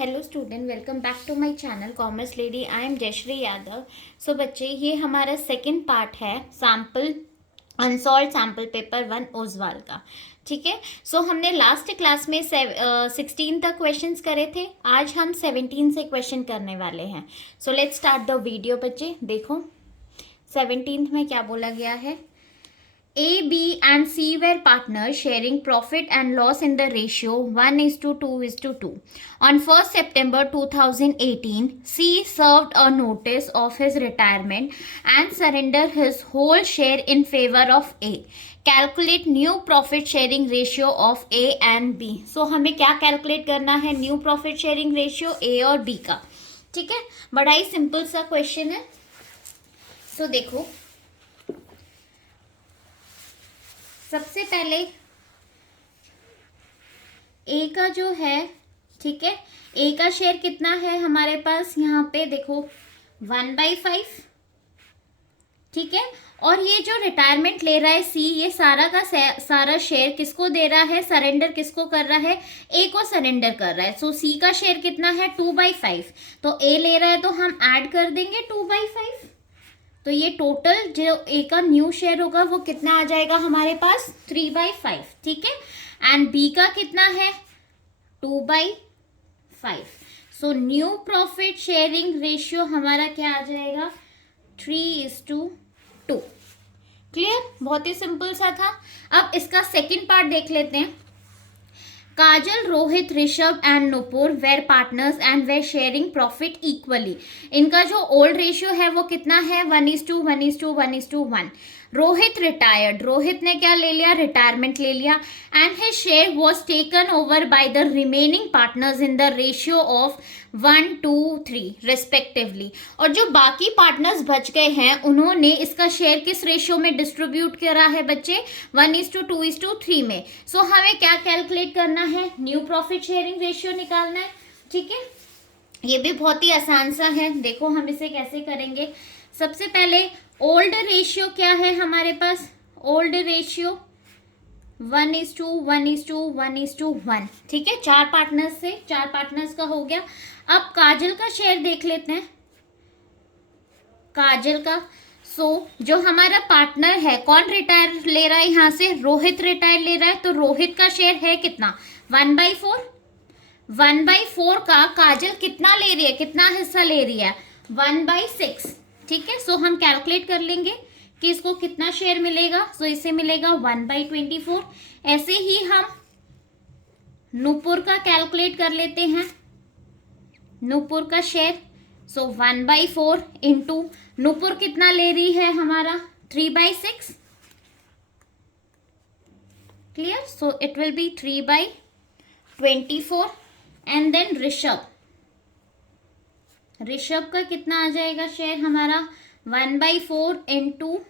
Hello student, welcome back to my channel commerce lady. I am Jayshree Yadav. So बच्चे, ये हमारा second part है sample unsolved sample paper 1 Oswaal का। ठीक है। सो हमने लास्ट क्लास में 16 तक क्वेश्चंस करे थे। आज हम 17 से क्वेश्चन करने वाले हैं। So let's start the video. बच्चे देखो 17 में क्या बोला गया है। A, B and C were partners sharing profit and loss in the ratio 1:2:2. On 1st September 2018, C served a notice of his retirement and surrendered his whole share in favor of A. Calculate new profit sharing ratio of A and B. So हमें क्या calculate करना है? New profit sharing ratio A और B का। ठीक है, बड़ा ही simple सा क्वेश्चन है। सो देखो, सबसे पहले ए का जो है, ठीक है, ए का शेयर कितना है हमारे पास? यहाँ पे देखो 1/5। ठीक है, और ये जो रिटायरमेंट ले रहा है सी, ये सारा का सारा शेयर किसको दे रहा है? सरेंडर किसको कर रहा है? ए को सरेंडर कर रहा है। सो सी का शेयर कितना है? 2/5। तो ए ले रहा है तो हम ऐड कर देंगे 2/5। तो ये टोटल जो ए का न्यू शेयर होगा वो कितना आ जाएगा हमारे पास? 3/5। ठीक है, एंड बी का कितना है? 2/5। So new profit sharing ratio हमारा क्या आ जाएगा? 3:2। क्लियर? बहुत ही सिंपल सा था। अब इसका सेकंड पार्ट देख लेते हैं। Kajal, Rohit, Rishabh and Nupur were partners and were sharing profit equally. इनका जो ओल्ड रेशियो है वो कितना है? 1:1:1:1। रोहित रिटायर्ड, रोहित ने क्या ले लिया? रिटायरमेंट ले लिया। And his share was taken over by the remaining partners in the ratio of 1:3 respectively. और जो बाकी पार्टनर्स बच गए हैं उन्होंने इसका शेयर किस रेशियो में डिस्ट्रीब्यूट करा है बच्चे? 1:2:3 में। सो हमें क्या कैलकुलेट करना है? न्यू प्रॉफिट शेयरिंग रेशियो निकालना है। ठीक है, ये भी बहुत ही आसान सा है। देखो हम इसे कैसे करेंगे। सबसे पहले ओल्ड रेशियो क्या है हमारे पास? Old ratio 1:1:1:1। ठीक है, चार पार्टनर्स का हो गया। अब काजल का शेयर देख लेते हैं। काजल का, जो हमारा पार्टनर है, कौन रिटायर ले रहा है यहाँ से? रोहित रिटायर ले रहा है। तो रोहित का शेयर है कितना? 1/4। 1/4 का काजल कितना ले रही है? कितना हिस्सा ले रही है? 1/6। ठीक है, सो हम कैलकुलेट कर लेंगे कि इसको कितना शेयर मिलेगा। सो इसे मिलेगा 1/24। ऐसे ही हम नुपुर का कैलकुलेट कर लेते हैं। नुपुर का शेयर, सो 1/4 इंटू नुपुर कितना ले रही है हमारा? 3/6। Clear? So it will be 3/24। And then Rishabh का कितना आ जाएगा शेयर हमारा? 1/4 into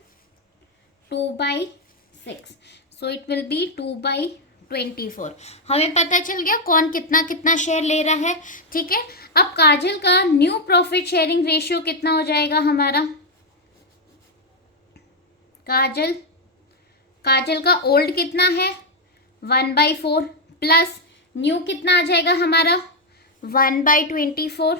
2/6। So it will be 2/24। हमें पता चल गया कौन कितना कितना शेयर ले रहा है। ठीक है, अब काजल का न्यू प्रॉफिट शेयरिंग रेशियो कितना हो जाएगा हमारा? काजल का ओल्ड कितना है? 1/4 प्लस न्यू कितना आ जाएगा हमारा? 1/24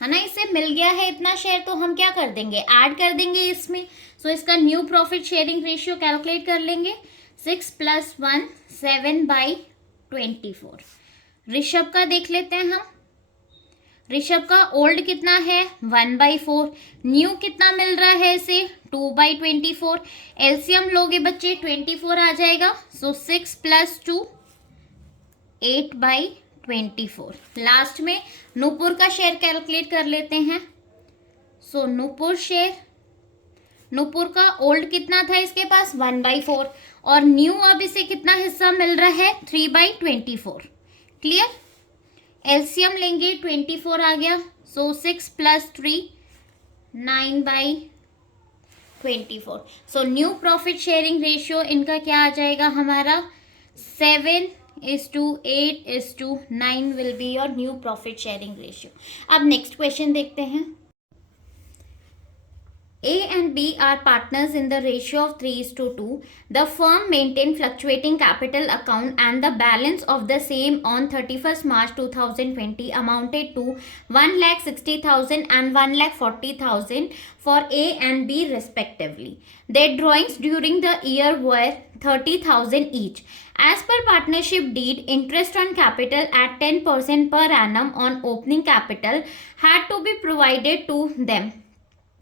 है ना। इसे मिल गया है इतना शेयर, तो हम क्या कर देंगे? ऐड कर देंगे इसमें। सो इसका new profit sharing ratio calculate कर लेंगे। 6 + 1 7/24। ऋषभ का देख लेते हैं हम। ऋषभ का ओल्ड कितना है? 1/4। न्यू कितना मिल रहा है इसे? 2/24। एलसीएम लोगे बच्चे 24 आ जाएगा। सो 6 + 2 8/24। लास्ट में नुपुर का शेयर कैलकुलेट कर लेते हैं। सो नुपुर का ओल्ड कितना था इसके पास? 1/4। और न्यू अब इसे कितना हिस्सा मिल रहा है? 3/24। क्लियर? एलसीएम लेंगे 24 आ गया। सो 6 + 3 9/24। So new profit sharing ratio इनका क्या आ जाएगा हमारा? 7:8:9 will be your new profit sharing ratio. अब नेक्स्ट क्वेश्चन देखते हैं। A and B are partners in the ratio of 3:2. The firm maintained fluctuating capital account and the balance of the same on 31st March 2020 amounted to 1,60,000 and 1,40,000 for A and B respectively. Their drawings during the year were 30,000 each. As per partnership deed, interest on capital at 10% per annum on opening capital had to be provided to them.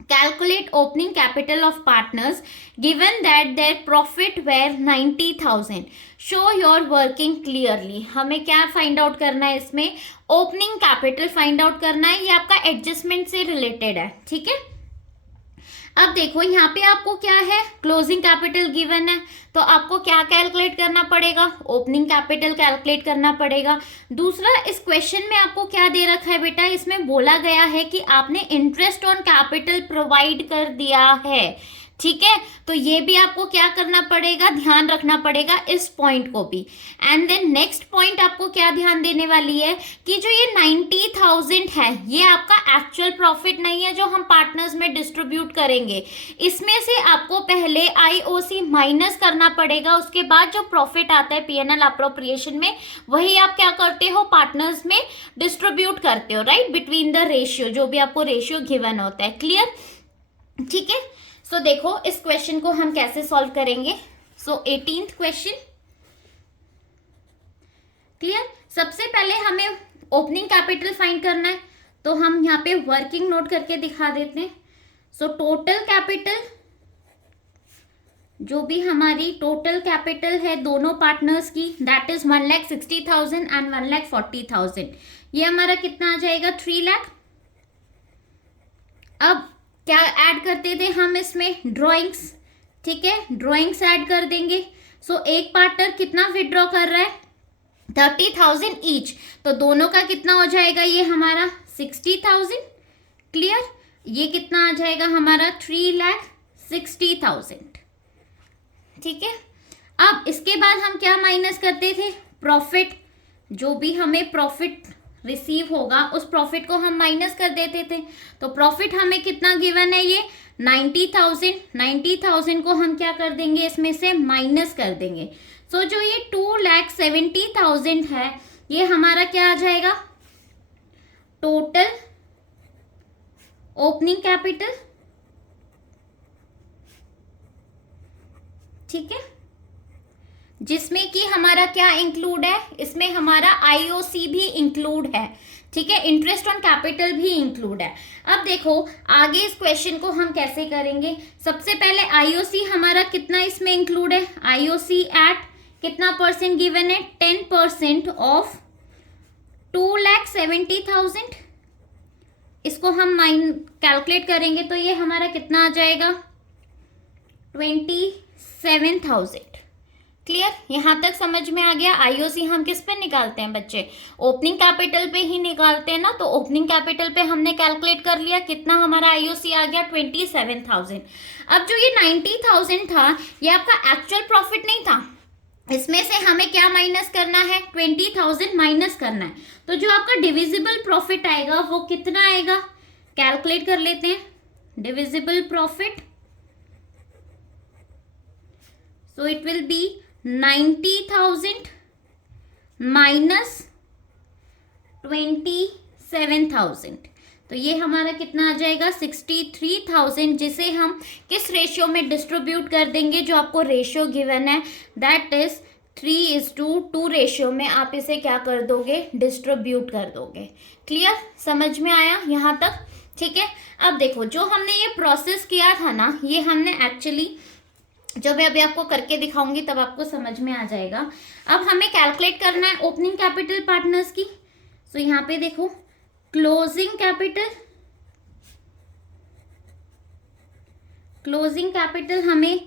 Calculate opening capital of partners given that their profit were 90,000. Show your working clearly. हमें क्या find out करना है इसमें? Opening capital find out करना है. ये आपका adjustment से रिलेटेड है. ठीक है. अब देखो यहाँ पे आपको क्या है, क्लोजिंग कैपिटल गिवन है, तो आपको क्या कैलकुलेट करना पड़ेगा? ओपनिंग कैपिटल कैलकुलेट करना पड़ेगा. दूसरा, इस क्वेश्चन में आपको क्या दे रखा है बेटा? इसमें बोला गया है कि आपने इंटरेस्ट ऑन कैपिटल प्रोवाइड कर दिया है. ठीक है, तो ये भी आपको क्या करना पड़ेगा, ध्यान रखना पड़ेगा इस पॉइंट को भी. एंड देन नेक्स्ट पॉइंट आपको क्या ध्यान देने वाली है कि जो ये 90,000 है ये आपका एक्चुअल प्रॉफिट नहीं है जो हम पार्टनर्स में डिस्ट्रीब्यूट करेंगे. इसमें से आपको पहले आईओसी माइनस करना पड़ेगा, उसके बाद जो प्रॉफिट आता है पीएनएल अप्रोप्रिएशन में वही आप क्या करते हो, पार्टनर्स में डिस्ट्रीब्यूट करते हो, राइट, बिटवीन द रेशियो, जो भी आपको रेशियो गिवन होता है. क्लियर? ठीक है. सो देखो इस क्वेश्चन को हम कैसे सॉल्व करेंगे. सो 18th क्वेश्चन. क्लियर? सबसे पहले हमें ओपनिंग कैपिटल फाइंड करना है, तो हम यहाँ पे वर्किंग नोट करके दिखा देते हैं. सो टोटल कैपिटल, जो भी हमारी टोटल कैपिटल है दोनों पार्टनर्स की, दैट इज 1,60,000 एंड 1,40,000. ये हमारा कितना आ जाएगा? 3 लाख. अब क्या ऐड करते थे हम इसमें? ड्रॉइंग्स. ठीक है, ड्रॉइंग्स ऐड कर देंगे. सो एक पार्टनर कितना विड्रॉ कर रहा है? 30,000 ईच. तो दोनों का कितना हो जाएगा? ये हमारा 60,000. क्लियर? ये कितना आ जाएगा हमारा? 3,60,000. ठीक है. अब इसके बाद हम क्या माइनस करते थे? प्रॉफिट. जो भी हमें प्रॉफिट रिसीव होगा उस प्रॉफिट को हम माइनस कर देते थे. तो प्रॉफिट हमें कितना गिवन है? ये 90,000. 90,000 को हम क्या कर देंगे? इसमें से माइनस कर देंगे. सो जो ये 2,70,000 है ये हमारा क्या आ जाएगा? Total opening capital. ठीक है, जिसमें कि हमारा क्या इंक्लूड है? इसमें हमारा आईओसी भी इंक्लूड है. ठीक है, इंटरेस्ट ऑन कैपिटल भी इंक्लूड है. अब देखो आगे इस क्वेश्चन को हम कैसे करेंगे. सबसे पहले आईओसी हमारा कितना इसमें इंक्लूड है? आईओसी एट कितना परसेंट गिवन है? 10% ऑफ 2,70,000. इसको हम कैलकुलेट करेंगे तो ये हमारा कितना आ जाएगा? 27,000. क्लियर? यहां तक समझ में आ गया? आईओसी हम किस पे निकालते हैं बच्चे? ओपनिंग कैपिटल पे ही निकालते हैं ना. तो ओपनिंग कैपिटल पे हमने कैलकुलेट कर लिया, कितना हमारा आईओसी आ गया? 27,000. अब जो ये 90,000 था ये आपका एक्चुअल प्रॉफिट नहीं था. इसमें से हमें क्या माइनस करना है? 20,000 माइनस करना है. तो जो आपका डिविजिबल प्रॉफिट आएगा वो कितना आएगा? कैलकुलेट कर लेते हैं. Divisible profit, so it will be 90,000 minus 27,000. तो ये हमारा कितना आ जाएगा? 63,000, जिसे हम किस रेशियो में डिस्ट्रीब्यूट कर देंगे? जो आपको रेशियो गिवन है दैट इज 3:2 रेशियो में आप इसे क्या कर दोगे? डिस्ट्रीब्यूट कर दोगे. क्लियर? समझ में आया यहाँ तक? ठीक है. अब देखो जो हमने ये प्रोसेस किया था ना, ये हमने एक्चुअली, जब मैं अभी आपको करके दिखाऊंगी तब आपको समझ में आ जाएगा. अब हमें कैलकुलेट करना है ओपनिंग कैपिटल पार्टनर्स की. सो यहाँ पे देखो क्लोजिंग कैपिटल. क्लोजिंग कैपिटल हमें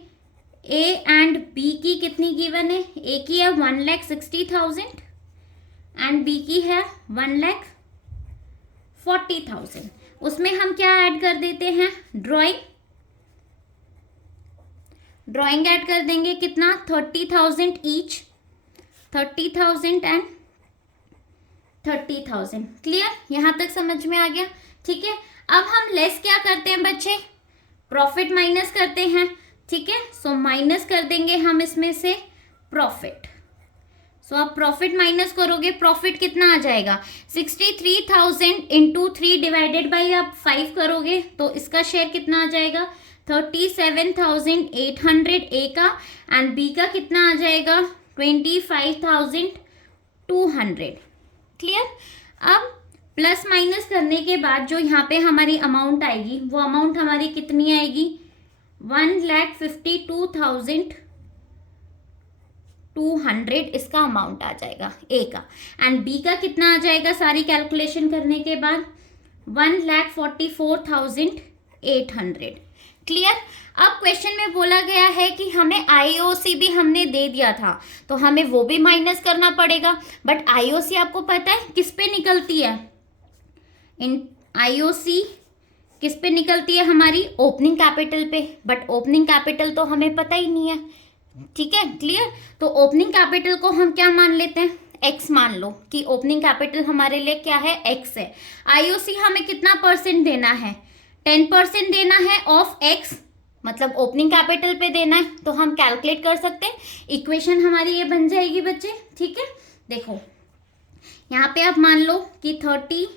ए एंड बी की कितनी गिवन है? ए की है 1,60,000 एंड बी की है 1,40,000. उसमें हम क्या ऐड कर देते हैं? ड्रॉइंग. ड्रॉइंग ऐड कर देंगे. कितना? 30,000 ईच. 30,000 एंड 30,000. क्लियर? यहां तक समझ में आ गया? ठीक है. अब हम लेस क्या करते हैं बच्चे? प्रॉफिट माइनस करते हैं, ठीक है। सो माइनस कर देंगे हम इसमें से प्रॉफिट। सो आप प्रॉफिट माइनस करोगे, प्रॉफिट कितना आ जाएगा 63,000 इंटू 3 डिवाइडेड बाई आप 5 करोगे तो इसका शेयर कितना आ जाएगा 37,800 ए का, एंड बी का कितना आ जाएगा 25,200। क्लियर। अब प्लस माइनस करने के बाद जो यहाँ पे हमारी अमाउंट आएगी वो अमाउंट हमारी कितनी आएगी 1,52,200 इसका अमाउंट आ जाएगा ए का, एंड बी का कितना आ जाएगा सारी कैलकुलेशन करने के बाद 1,44,800। क्लियर। अब क्वेश्चन में बोला गया है कि हमें आईओसी भी हमने दे दिया था तो हमें वो भी माइनस करना पड़ेगा, बट आईओसी आपको पता है किस पे निकलती है, इन आईओसी किस पे निकलती है हमारी ओपनिंग कैपिटल पे, बट ओपनिंग कैपिटल तो हमें पता ही नहीं है, ठीक है। क्लियर। तो ओपनिंग कैपिटल को हम क्या मान लेते हैं एक्स मान लो कि ओपनिंग कैपिटल हमारे लिए क्या है एक्स है। आईओसी हमें कितना परसेंट देना है 10% देना है ऑफ एक्स, मतलब ओपनिंग कैपिटल पे देना है, तो हम कैलकुलेट कर सकते हैं। इक्वेशन हमारी ये बन जाएगी बच्चे, ठीक है। देखो यहाँ पे आप मान लो कि 1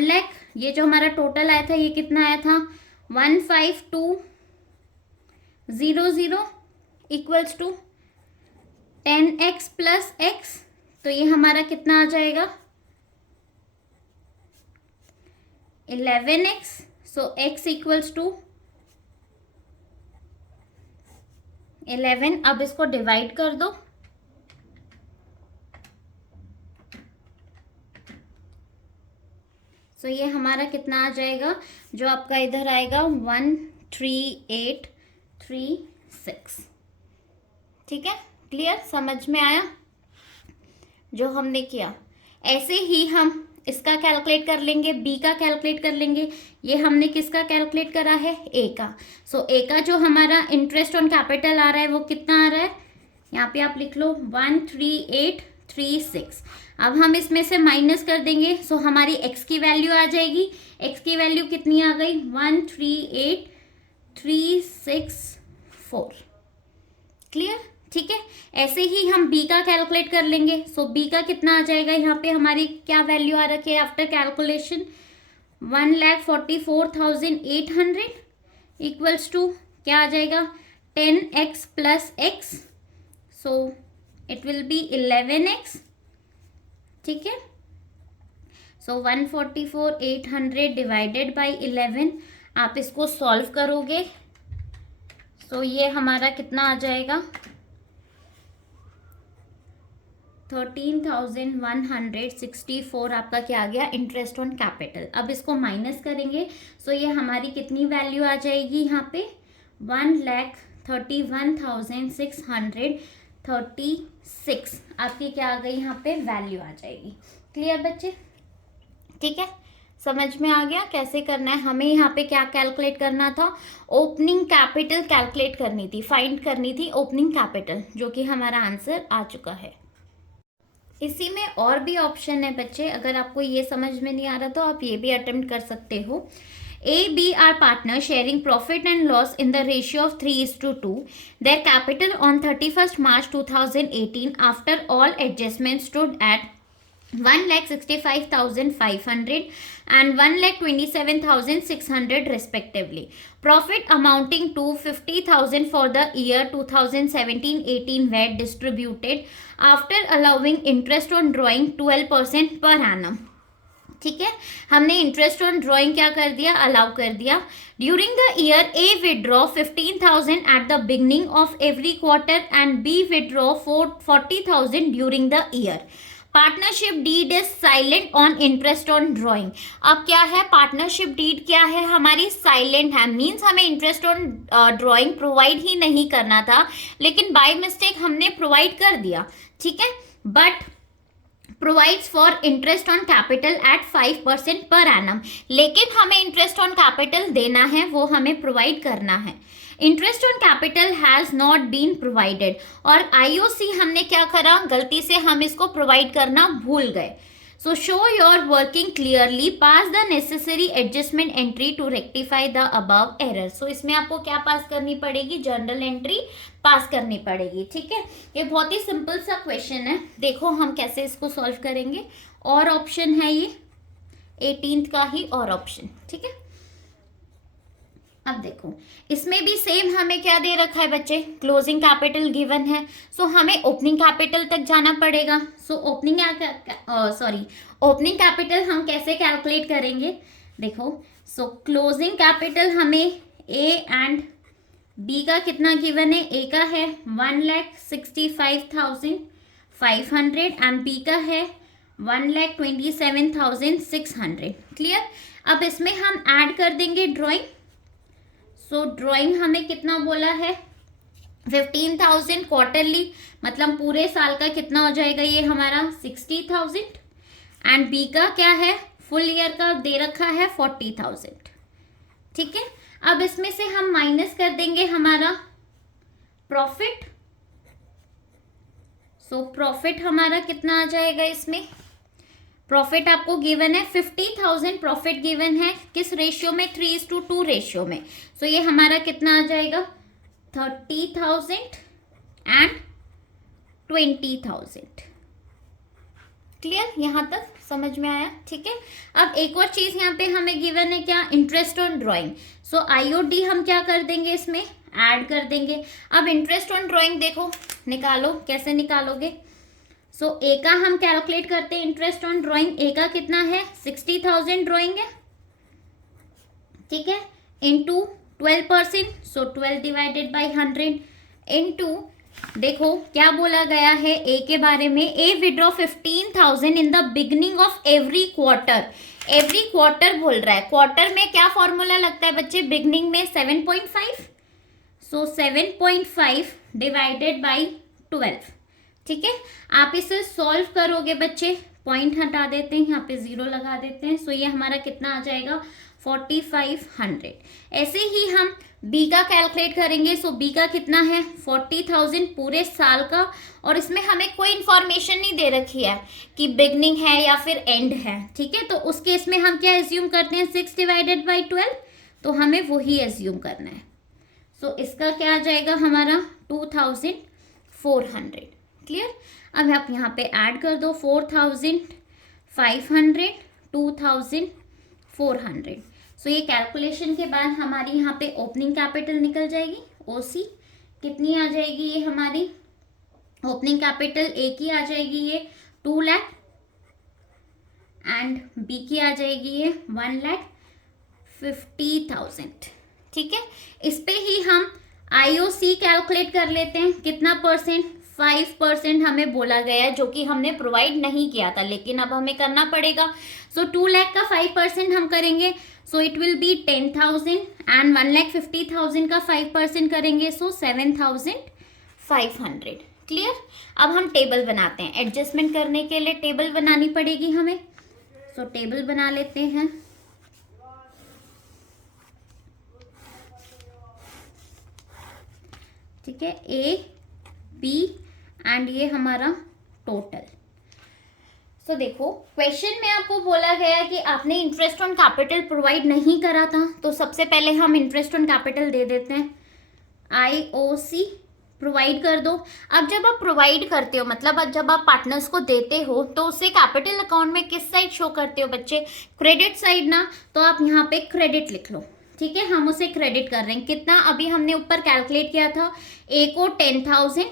लाख, ये जो हमारा टोटल आया था ये कितना आया था 152,000 equals to 10x plus x, तो ये हमारा कितना आ जाएगा 11x। So x equals to 11। अब इसको डिवाइड कर दो, सो ये हमारा कितना आ जाएगा जो आपका इधर आएगा 13836। ठीक है। क्लियर, समझ में आया जो हमने किया। ऐसे ही हम इसका कैलकुलेट कर लेंगे, बी का कैलकुलेट कर लेंगे। ये हमने किसका कैलकुलेट करा है ए का। सो ए का जो हमारा इंटरेस्ट ऑन कैपिटल आ रहा है वो कितना आ रहा है, यहाँ पे आप लिख लो 13836। अब हम इसमें से माइनस कर देंगे, सो हमारी एक्स की वैल्यू आ जाएगी। एक्स की वैल्यू कितनी आ गई 138,364। क्लियर, ठीक है। ऐसे ही हम बी का कैलकुलेट कर लेंगे। सो बी का कितना आ जाएगा, यहाँ पे हमारी क्या वैल्यू आ रखी है आफ्टर कैलकुलेशन 1,44,800 इक्वल्स टू क्या आ जाएगा 10x plus x, so it will B 11x। ठीक है। सो 144,800 डिवाइडेड बाई 11, आप इसको सॉल्व करोगे सो ये हमारा कितना आ जाएगा 13,164 आपका क्या आ गया इंटरेस्ट ऑन कैपिटल। अब इसको माइनस करेंगे सो ये हमारी कितनी वैल्यू आ जाएगी यहाँ पे 1,31,636 आपकी क्या आ गई यहाँ पे वैल्यू आ जाएगी। क्लियर बच्चे, ठीक है, समझ में आ गया कैसे करना है। हमें यहाँ पे क्या कैलकुलेट करना था, ओपनिंग कैपिटल कैलकुलेट करनी थी, फाइंड करनी थी ओपनिंग कैपिटल, जो कि हमारा आंसर आ चुका है। इसी में और भी ऑप्शन है बच्चे, अगर आपको ये समझ में नहीं आ रहा तो आप ये भी अटेम्प्ट कर सकते हो। A, B are partners sharing profit and loss in the ratio of 3:2. Their capital on 31st March 2018 after all adjustments stood at 1,65,500 and 1,27,600 respectively. Profit amounting to 50,000 for the year 2017-18 were distributed after allowing interest on drawing 12% per annum. ठीक है, हमने interest on drawing क्या कर दिया, allow कर दिया। During the year A withdraw 15,000 at the beginning of every quarter and B withdraw 40,000 during the year. Partnership deed is silent on interest on drawing. अब क्या है, पार्टनरशिप डीड क्या है हमारी, साइलेंट है, मीन्स हमें इंटरेस्ट ऑन ड्रॉइंग प्रोवाइड ही नहीं करना था, लेकिन बाय मिस्टेक हमने प्रोवाइड कर दिया। ठीक है, but provides for interest on capital eight 5% per annum, लेकिन हमें इंटरेस्ट ऑन कैपिटल देना है, वो हमें प्रोवाइड करना है। Interest on capital has not been provided, और आईओसी हमने क्या करा, गलती से हम इसको प्रोवाइड करना भूल गए। So show your working clearly, pass the necessary adjustment entry to rectify the above error. So इसमें आपको क्या पास करनी पड़ेगी, जर्नल एंट्री पास करनी पड़ेगी। ठीक है, ये बहुत ही सिंपल सा क्वेश्चन है। देखो हम कैसे इसको सॉल्व करेंगे। और ऑप्शन है ये 18th का ही और ऑप्शन। ठीक है, अब देखो इसमें भी सेम हमें क्या दे रखा है बच्चे, क्लोजिंग कैपिटल गिवन है। सो हमें ओपनिंग कैपिटल तक जाना पड़ेगा। सो ओपनिंग कैपिटल हम कैसे कैलकुलेट करेंगे, देखो। सो क्लोजिंग कैपिटल हमें ए एंड बी का कितना गिवन है, ए का है 1,65,500 एंड बी का है 1,27,600। क्लियर। अब इसमें हम ऐड कर देंगे ड्राइंग। सो ड्राइंग हमें कितना बोला है, 15,000 क्वार्टरली, मतलब पूरे साल का कितना हो जाएगा ये हमारा 60,000 एंड बी का क्या है, फुल ईयर का दे रखा है 40,000। ठीक है, अब इसमें से हम माइनस कर देंगे हमारा प्रॉफिट। सो प्रॉफिट हमारा कितना आ जाएगा, इसमें प्रॉफिट आपको गिवन है 50,000 प्रॉफिट गिवन है, किस रेशियो में, 3:2 रेशियो में। सो ये हमारा कितना आ जाएगा 30,000 एंड 20,000। क्लियर, यहां तक समझ में आया। ठीक है, अब एक और चीज यहाँ पे हमें गिवन है क्या, interest on drawing. So IOD हम क्या कर देंगे, इसमें ऐड कर देंगे। अब इंटरेस्ट ऑन ड्राइंग देखो निकालो, कैसे निकालोगे। सो ए का हम कैलकुलेट करते हैं इंटरेस्ट ऑन ड्राइंग। ए का कितना है 60,000 ड्राइंग है। ठीक है, into 12%। So 12 divided by 100 into, देखो क्या बोला गया है ए के बारे में, A withdraw 15,000 in the beginning of every quarter. Every quarter बोल रहा है, क्वार्टर में क्या फॉर्मूला लगता है बच्चे, बिगनिंग में 7.5। सो 7.5 डिवाइडेड बाई 12। ठीक है, आप इसे सॉल्व करोगे बच्चे, पॉइंट हटा देते हैं, यहाँ पे 0 लगा देते हैं। सो ये हमारा कितना आ जाएगा 4,500। ऐसे ही हम बी का कैलकुलेट करेंगे। सो बी का कितना है 40,000 पूरे साल का, और इसमें हमें कोई इंफॉर्मेशन नहीं दे रखी है कि बिगनिंग है या फिर एंड है। ठीक है, तो उस केस में हम क्या एज्यूम करते हैं, 6 डिवाइडेड बाई 12, तो हमें वही एज्यूम करना है। सो इसका क्या आ जाएगा हमारा 2,400। क्लियर, अब आप यहाँ पे ऐड कर दो 4,500 2,400। सो ये कैलकुलेशन के बाद हमारी यहाँ पे ओपनिंग कैपिटल निकल जाएगी, ओसी कितनी आ जाएगी, ये हमारी ओपनिंग कैपिटल ए की आ जाएगी ये 2 लाख एंड बी की आ जाएगी ये 1,50,000। ठीक है, इस पे ही हम आईओसी कैलकुलेट कर लेते हैं, कितना परसेंट, 5% हमें बोला गया है, जो कि हमने प्रोवाइड नहीं किया था, लेकिन अब हमें करना पड़ेगा। सो 2 लाख का 5% हम करेंगे, सो इट विल बी 10,000 एंड 1,50,000 का 5% करेंगे, सो 7,500। क्लियर, अब हम टेबल बनाते हैं। एडजस्टमेंट करने के लिए टेबल बनानी पड़ेगी हमें। सो टेबल बना लेते हैं। ठीक है, ए बी एंड ये हमारा टोटल। सो देखो क्वेश्चन में आपको बोला गया कि आपने इंटरेस्ट ऑन कैपिटल प्रोवाइड नहीं करा था, तो सबसे पहले हम इंटरेस्ट ऑन कैपिटल दे देते हैं, आईओसी प्रोवाइड कर दो। अब जब आप प्रोवाइड करते हो, मतलब जब आप पार्टनर्स को देते हो, तो उसे कैपिटल अकाउंट में किस साइड शो करते हो बच्चे, क्रेडिट साइड ना। तो आप यहाँ पे क्रेडिट लिख लो। ठीक है, हम उसे क्रेडिट कर रहे हैं, कितना अभी हमने ऊपर कैलकुलेट किया था, ए को 10,000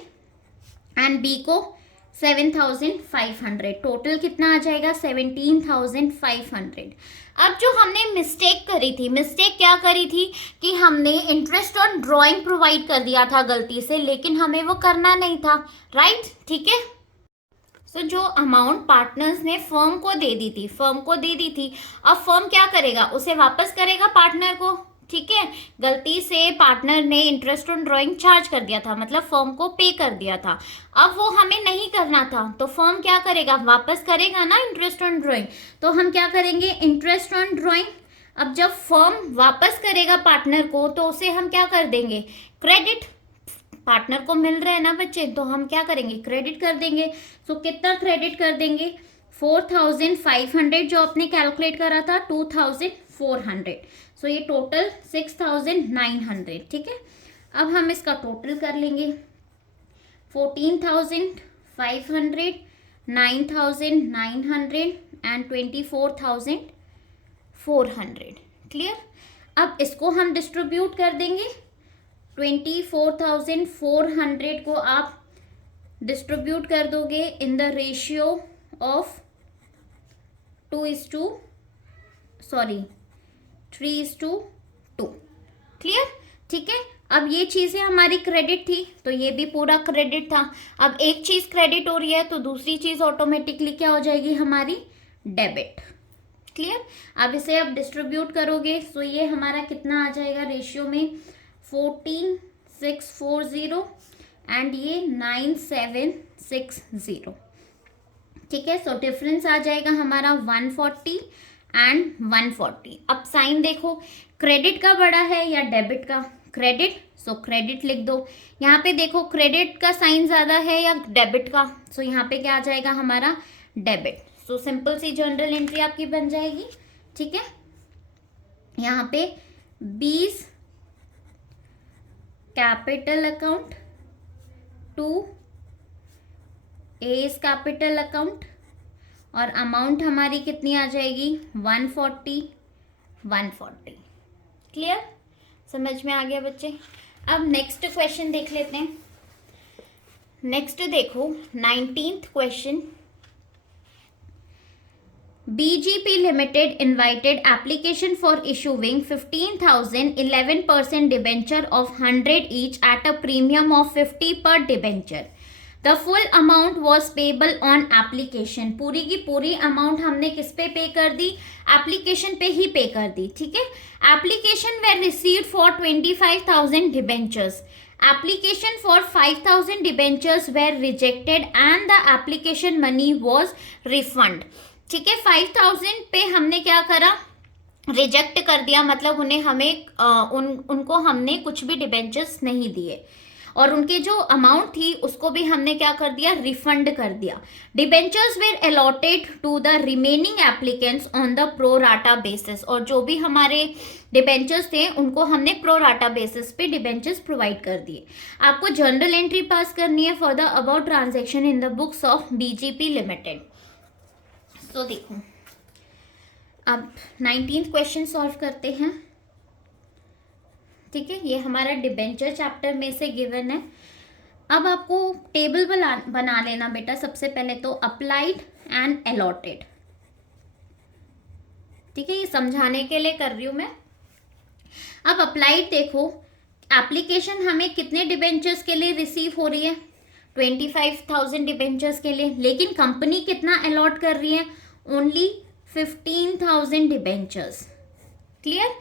एंड बी को 7,500, टोटल कितना आ जाएगा 17,500। अब जो हमने मिस्टेक करी थी, मिस्टेक क्या करी थी कि हमने इंटरेस्ट ऑन ड्राइंग प्रोवाइड कर दिया था गलती से, लेकिन हमें वो करना नहीं था, राइट। ठीक है, सो जो अमाउंट पार्टनर्स ने फर्म को दे दी थी, अब फर्म क्या करेगा, उसे वापस करेगा पार्टनर को। ठीक है, गलती से पार्टनर ने इंटरेस्ट ऑन ड्राइंग चार्ज कर दिया था, मतलब फर्म को पे कर दिया था, अब वो हमें नहीं करना था, तो फर्म क्या करेगा, वापस करेगा ना इंटरेस्ट ऑन ड्राइंग। तो हम क्या करेंगे, इंटरेस्ट ऑन ड्राइंग। अब जब फर्म वापस करेगा पार्टनर को, तो उसे हम क्या कर देंगे, क्रेडिट। पार्टनर को मिल रहा है ना बच्चे, तो हम क्या करेंगे, क्रेडिट कर देंगे। सो कितना क्रेडिट कर देंगे, 4,500 जो आपने कैलकुलेट करा था 2,400, सो ये टोटल 6,900, ठीक है। अब हम इसका टोटल कर लेंगे, 14,500, 9,900 एंड 24,400, क्लियर। अब इसको हम डिस्ट्रीब्यूट कर देंगे, 24,400 को आप डिस्ट्रीब्यूट कर दोगे इन द रेशियो ऑफ 3:2, क्लियर, ठीक है। अब ये चीजें हमारी क्रेडिट थी तो ये भी पूरा क्रेडिट था। अब एक चीज क्रेडिट हो रही है तो दूसरी चीज ऑटोमेटिकली क्या हो जाएगी, हमारी डेबिट, क्लियर। अब इसे आप डिस्ट्रीब्यूट करोगे तो ये हमारा कितना आ जाएगा रेशियो में, 14,640 एंड ये 9,760, ठीक है। सो डिफरेंस आ जाएगा हमारा 140 एंड 140। अब साइन देखो, क्रेडिट का बड़ा है या डेबिट का, क्रेडिट, सो क्रेडिट लिख दो। यहाँ पे देखो क्रेडिट का साइन ज्यादा है या डेबिट का, सो यहाँ पे क्या आ जाएगा हमारा डेबिट। सो सिंपल सी जनरल एंट्री आपकी बन जाएगी, ठीक है। यहाँ पे 20 capital account, 2 as capital account, और अमाउंट हमारी कितनी आ जाएगी 140, क्लियर, समझ में आ गया बच्चे। अब नेक्स्ट क्वेश्चन देख लेते हैं। नेक्स्ट देखो 19th question, BGP Limited invited application for issuing 15,000 11% debenture of 100 each at a premium of 50 per debenture. The full amount was payable on application. पूरी की पूरी अमाउंट हमने किस पे पे कर दी, एप्लीकेशन पे ही पे कर दी, ठीक है। Application were received for 25,000 debentures. Application for 5,000 debentures were rejected and the application money was refund. ठीक है, 5,000 पे हमने क्या करा, रिजेक्ट कर दिया, मतलब उनको हमने कुछ भी डिबेंचर्स नहीं दिए और उनके जो अमाउंट थी उसको भी हमने क्या कर दिया, रिफंड कर दिया। Debentures were allotted to the remaining applicants on the pro rata basis, और जो भी हमारे डिबेंचर्स थे उनको हमने प्रो राटा बेसिस पे डिबेंचर्स प्रोवाइड कर दिए। आपको जर्नल एंट्री पास करनी है for the about transaction in the books of BGP limited. तो देखो अब 19th क्वेश्चन सॉल्व करते हैं, ठीक है। ये हमारा डिबेंचर चैप्टर में से गिवन है। अब आपको टेबल बना लेना बेटा, सबसे पहले तो अप्लाइड एंड अलॉटेड, ठीक है, ये समझाने के लिए कर रही हूं मैं। अब अप्लाइड देखो, एप्लीकेशन हमें कितने डिबेंचर्स के लिए रिसीव हो रही है, 25,000 डिबेंचर्स के लिए, लेकिन कंपनी कितना अलॉट कर रही है, ओनली 15,000 डिबेंचर्स, क्लियर,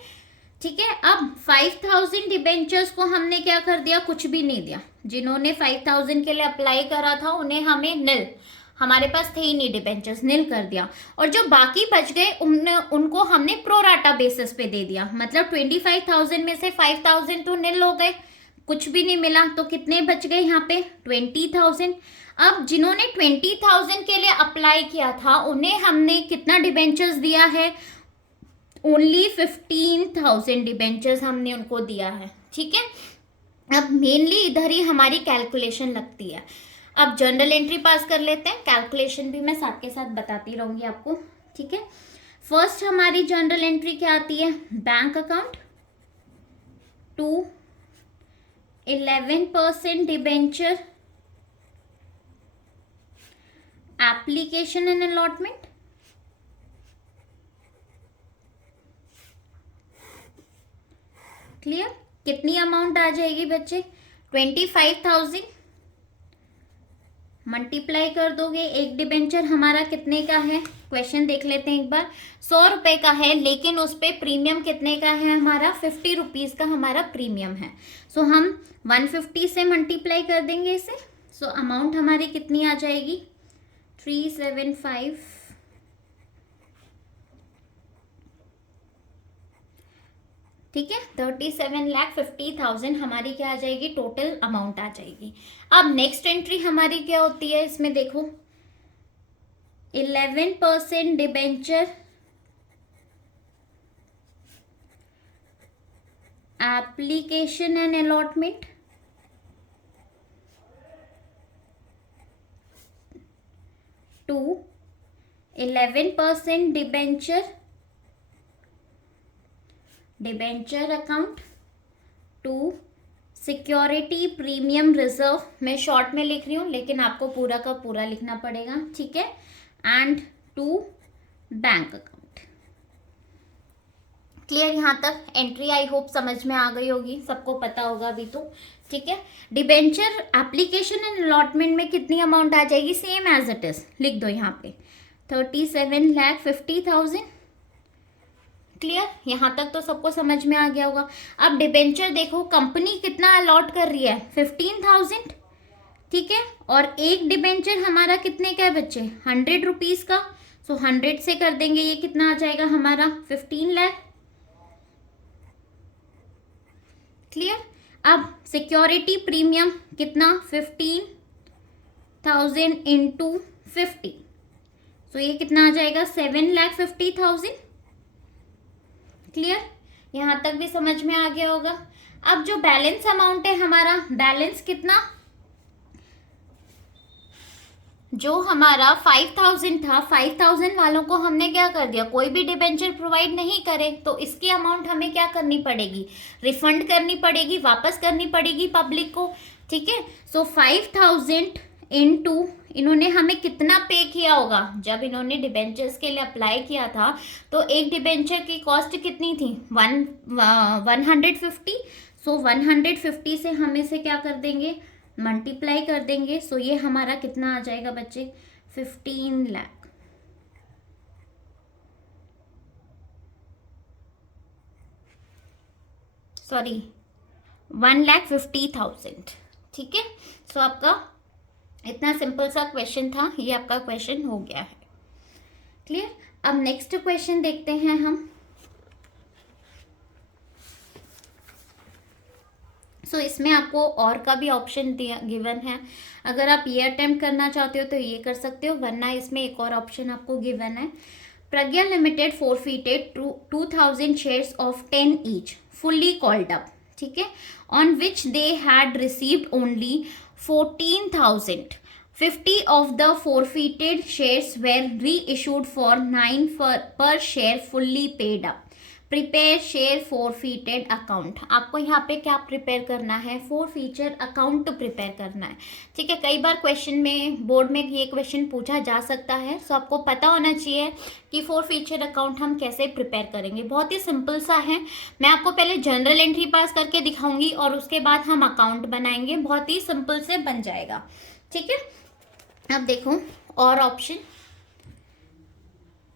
ठीक है। अब 5,000 डिबेंचर्स को हमने क्या कर दिया, कुछ भी नहीं दिया। जिन्होंने 5,000 के लिए अप्लाई करा था उन्हें हमें निल, हमारे पास थे ही नहीं डिबेंचर्स, निल कर दिया। और जो बाकी बच गए उनको हमने प्रोराटा बेसिस पे दे दिया, मतलब 25,000 में से 5,000 तो निल हो गए, कुछ भी नहीं मिला, तो कितने बच गए यहाँ पे 20,000। अब जिन्होंने 20,000 के लिए अप्लाई किया था उन्हें हमने कितना डिबेंचर्स दिया है, ओनली 15,000 डिबेंचर्स हमने उनको दिया है, ठीक है। अब मेनली इधर ही हमारी कैलकुलेशन लगती है। अब जनरल एंट्री पास कर लेते हैं, कैलकुलेशन भी मैं साथ के साथ बताती रहूंगी आपको, ठीक है। फर्स्ट हमारी जनरल एंट्री क्या आती है, bank account to 11% debenture application and allotment, clear. कितनी अमाउंट आ जाएगी बच्चे, 25,000 मल्टीप्लाई कर दोगे, एक डिबेंचर हमारा कितने का है, क्वेश्चन देख लेते हैं एक बार, 100 रुपए का है, लेकिन उस पर प्रीमियम कितने का है हमारा, 50 रुपीज का हमारा प्रीमियम है। सो हम 150 से मल्टीप्लाई कर देंगे इसे, सो अमाउंट हमारी कितनी आ जाएगी 375, ठीक है, 37,50,000 हमारी क्या आ जाएगी, टोटल अमाउंट आ जाएगी। अब नेक्स्ट एंट्री हमारी क्या होती है, इसमें देखो 11% debenture application and allotment, 2 11% debenture account, 2 security premium reserve, मैं शॉर्ट में लिख रही हूँ लेकिन आपको पूरा का पूरा लिखना पड़ेगा, ठीक है, एंड 2 बैंक अकाउंट। क्लियर यहाँ तक? एंट्री आई होप समझ में आ गई होगी, सबको पता होगा अभी तो, ठीक है। डिबेंचर एप्लीकेशन एंड अलॉटमेंट में कितनी अमाउंट आ जाएगी? सेम एज इट इज लिख दो यहाँ पे 37,50,000। क्लियर? यहाँ तक तो सबको समझ में आ गया होगा। अब डिबेंचर देखो, कंपनी कितना अलॉट कर रही है? 15,000, ठीक है, और एक डिबेंचर हमारा कितने का है बच्चे? 100 रुपीज का। सो 100 से कर देंगे, ये कितना आ जाएगा हमारा? 15 लाख। क्लियर? अब सिक्योरिटी प्रीमियम कितना? 15,000 इंटू 50, सो ये कितना आ जाएगा? 7,50,000। क्लियर? यहां तक भी समझ में आ गया होगा। अब जो बैलेंस अमाउंट है हमारा, बैलेंस कितना? जो हमारा 5,000 था, 5,000 वालों को हमने क्या कर दिया? कोई भी डिबेंचर प्रोवाइड नहीं करे तो इसकी अमाउंट हमें क्या करनी पड़ेगी? रिफंड करनी पड़ेगी, वापस करनी पड़ेगी पब्लिक को, ठीक है। सो 5,000 इंटू इन्होंने हमें कितना पे किया होगा? जब इन्होंने डिबेंचर्स के लिए अप्लाई किया था तो एक डिबेंचर की कॉस्ट कितनी थी? 150। सो 150 से हम इसे क्या कर देंगे? मल्टीप्लाई कर देंगे। सो ये हमारा कितना आ जाएगा बच्चे? 15 लाख। सॉरी 1,50,000, ठीक है। सो आपका इतना सिंपल सा क्वेश्चन था, ये आपका क्वेश्चन हो गया है। क्लियर? अब नेक्स्ट क्वेश्चन देखते हैं हम। सो इसमें आपको और का भी ऑप्शन दिया गिवन है, अगर आप ये अटेम्प्ट करना चाहते हो तो ये कर सकते हो, वरना इसमें एक और ऑप्शन आपको गिवन है। Pragya limited forfeited 2,000 shares of 10 each fully called up, ठीक है, on which they had received only 14,000. 50 of the forfeited shares were reissued for 9 per share fully paid up. Prepare share forfeited account. आपको यहाँ पे क्या prepare करना है? Forfeiture account prepare करना है, ठीक है। कई बार क्वेश्चन में, बोर्ड में ये क्वेश्चन पूछा जा सकता है, सो आपको पता होना चाहिए कि फॉरफीचर अकाउंट हम कैसे प्रिपेयर करेंगे। बहुत ही सिंपल सा है। मैं आपको पहले जनरल एंट्री पास करके दिखाऊंगी और उसके बाद हम अकाउंट बनाएंगे, बहुत ही सिंपल से बन जाएगा, ठीक है। अब देखो और ऑप्शन,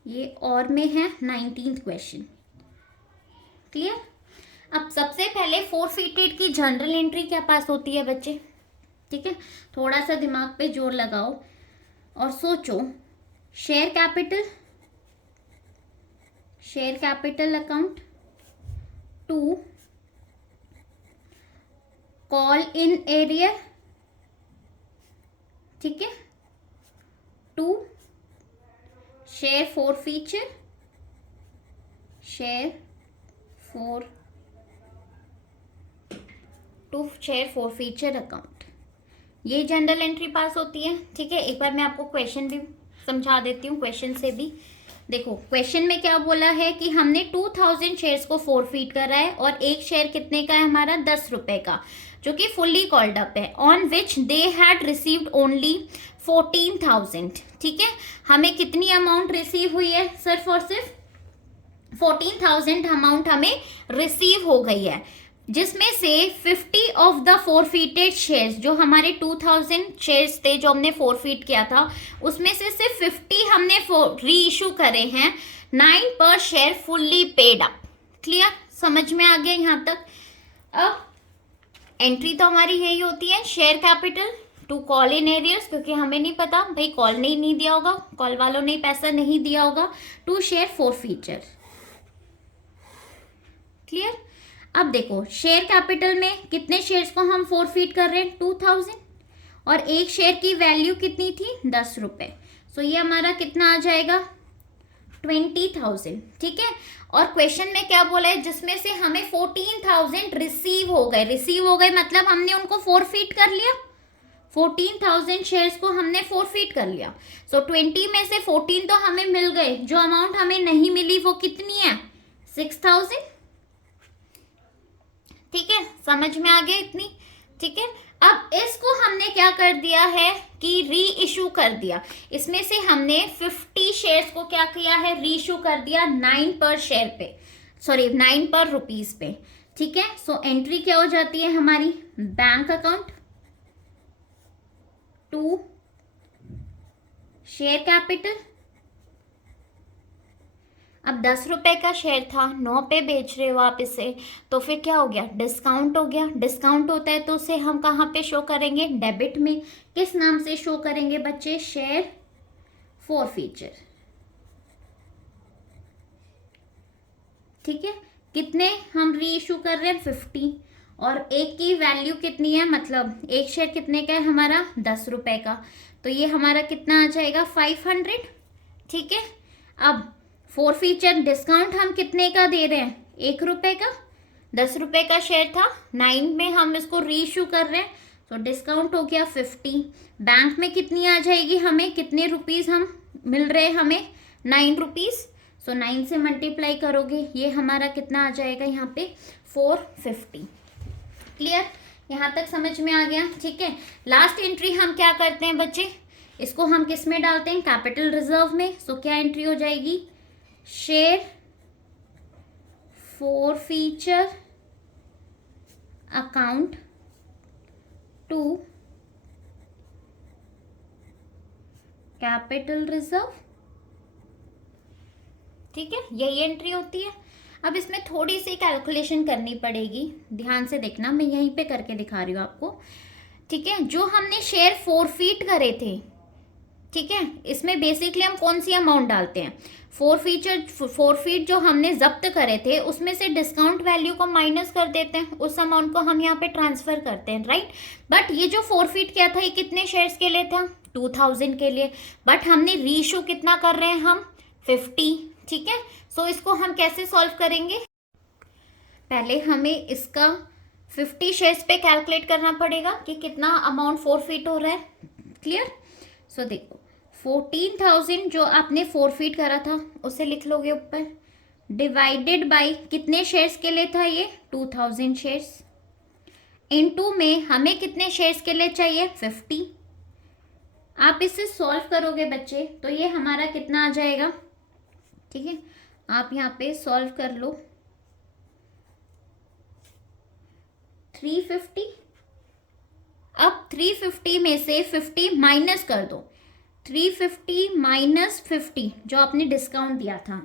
ये और में है 19th क्वेश्चन। क्लियर? अब सबसे पहले फॉरफीटेड की जनरल एंट्री क्या पास होती है बच्चे? ठीक है, थोड़ा सा दिमाग पे जोर लगाओ और सोचो। Share capital account, 2 call in arrear, ठीक है, 2 share forfeiture, share forfeiture account, ये जनरल एंट्री पास होती है, ठीक है। एक बार मैं आपको क्वेश्चन भी समझा देती हूँ, क्वेश्चन से भी देखो। क्वेश्चन में क्या बोला है कि हमने 2,000 शेयर्स को फॉरफीट करा है और एक शेयर कितने का है हमारा? 10 रुपए का, जो कि फुल्ली कॉल्ड अप है, on which they had received only 14,000, ठीक है। हमें कितनी अमाउंट रिसीव हुई है? सिर्फ और सिर्फ 14,000 अमाउंट हमें रिसीव हो गई है, जिसमें से 50 ऑफ द फॉरफीटेड शेयर्स, जो हमारे 2,000 शेयर्स थे जो हमने फॉरफीट किया था, उसमें से सिर्फ 50 हमने री इशू करे हैं, 9 पर share fully paid up. Clear? समझ में आ गया यहाँ तक? अब एंट्री तो हमारी यही होती है, share capital, 2 call in arrears, क्योंकि हमें नहीं पता भाई, कॉल नहीं दिया होगा, कॉल वालों ने पैसा नहीं दिया होगा, 2 शेयर फॉरफीचर। क्लियर? अब देखो, शेयर कैपिटल में कितने शेयर्स को हम फॉरफीट कर रहे हैं? 2,000, और एक शेयर की वैल्यू कितनी थी? 10 रुपए। सो ये हमारा कितना आ जाएगा 20,000, ठीक है। और क्वेश्चन में क्या बोला है, जिसमें से हमें 14,000 रिसीव हो गए मतलब हमने उनको फोरफीट कर लिया, 14,000 शेयर्स को हमने फोरफीट कर लिया। सो 20 में से 14 तो हमें मिल गए, जो अमाउंट हमें नहीं मिली वो कितनी है 6,000, ठीक है, समझ में आ गया इतनी, ठीक है। अब इसको हमने क्या कर दिया है कि री इशू कर दिया, इसमें से हमने 50 शेयर्स को क्या किया है री इशू कर दिया 9 पर शेयर पे, सॉरी 9 पर रुपीज पे, ठीक है। सो एंट्री क्या हो जाती है हमारी, bank account to share capital. अब 10 रुपए का शेयर था, 9 पे बेच रहे हो आप इसे, तो फिर क्या हो गया डिस्काउंट हो गया। डिस्काउंट होता है तो उसे हम कहाँ पे शो करेंगे, डेबिट में। किस नाम से शो करेंगे बच्चे, शेयर फोरफीचर, ठीक है। कितने हम री इशू कर रहे हैं 50, और एक की वैल्यू कितनी है, मतलब एक शेयर कितने का है हमारा 10 रुपए का, तो ये हमारा कितना आ जाएगा 500, ठीक है। अब फोरफीचर डिस्काउंट हम कितने का दे रहे हैं 1 रुपए का, 10 रुपए का शेयर था, 9 में हम इसको री इशू कर रहे हैं, तो डिस्काउंट हो गया 50। बैंक में कितनी आ जाएगी, हमें कितने रुपीज हम मिल रहे हैं हमें 9 रुपीज, सो 9 से मल्टीप्लाई करोगे, ये हमारा कितना आ जाएगा यहाँ पे 450। क्लियर, यहाँ तक समझ में आ गया, ठीक है। लास्ट एंट्री हम क्या करते हैं बच्चे, इसको हम किस में डालते हैं कैपिटल रिजर्व में। सो क्या एंट्री हो जाएगी, share forfeiture account to capital reserve, ठीक है, यही एंट्री होती है। अब इसमें थोड़ी सी कैलकुलेशन करनी पड़ेगी, ध्यान से देखना, मैं यहीं पे करके दिखा रही हूँ आपको, ठीक है। जो हमने शेयर फोरफीट करे थे, ठीक है, इसमें बेसिकली हम कौन सी अमाउंट डालते हैं, फोरफीट जो हमने जब्त करे थे उसमें से डिस्काउंट वैल्यू को माइनस कर देते हैं, उस अमाउंट को हम यहाँ पे ट्रांसफर करते हैं, राइट। बट ये जो फोरफीट किया था ये कितने शेयर्स के लिए था 2000 के लिए, बट हमने रीइशू कितना कर रहे हैं हम 50, ठीक है। सो इसको हम कैसे सॉल्व करेंगे, पहले हमें इसका 50 शेयर्स पे कैलकुलेट करना पड़ेगा कि कितना अमाउंट फोरफीट हो रहा है। क्लियर, सो देखो 14,000 जो आपने फोरफीट करा था उसे लिख लोगे ऊपर, डिवाइडेड बाय कितने शेयर्स के लिए था ये 2000 शेयर्स, इनटू में हमें कितने शेयर्स के लिए चाहिए 50। आप इसे सॉल्व करोगे बच्चे तो ये हमारा कितना आ जाएगा, ठीक है, आप यहाँ पे सॉल्व कर लो 350। अब 350 में से 50 माइनस कर दो, 350 माइनस 50 जो आपने डिस्काउंट दिया था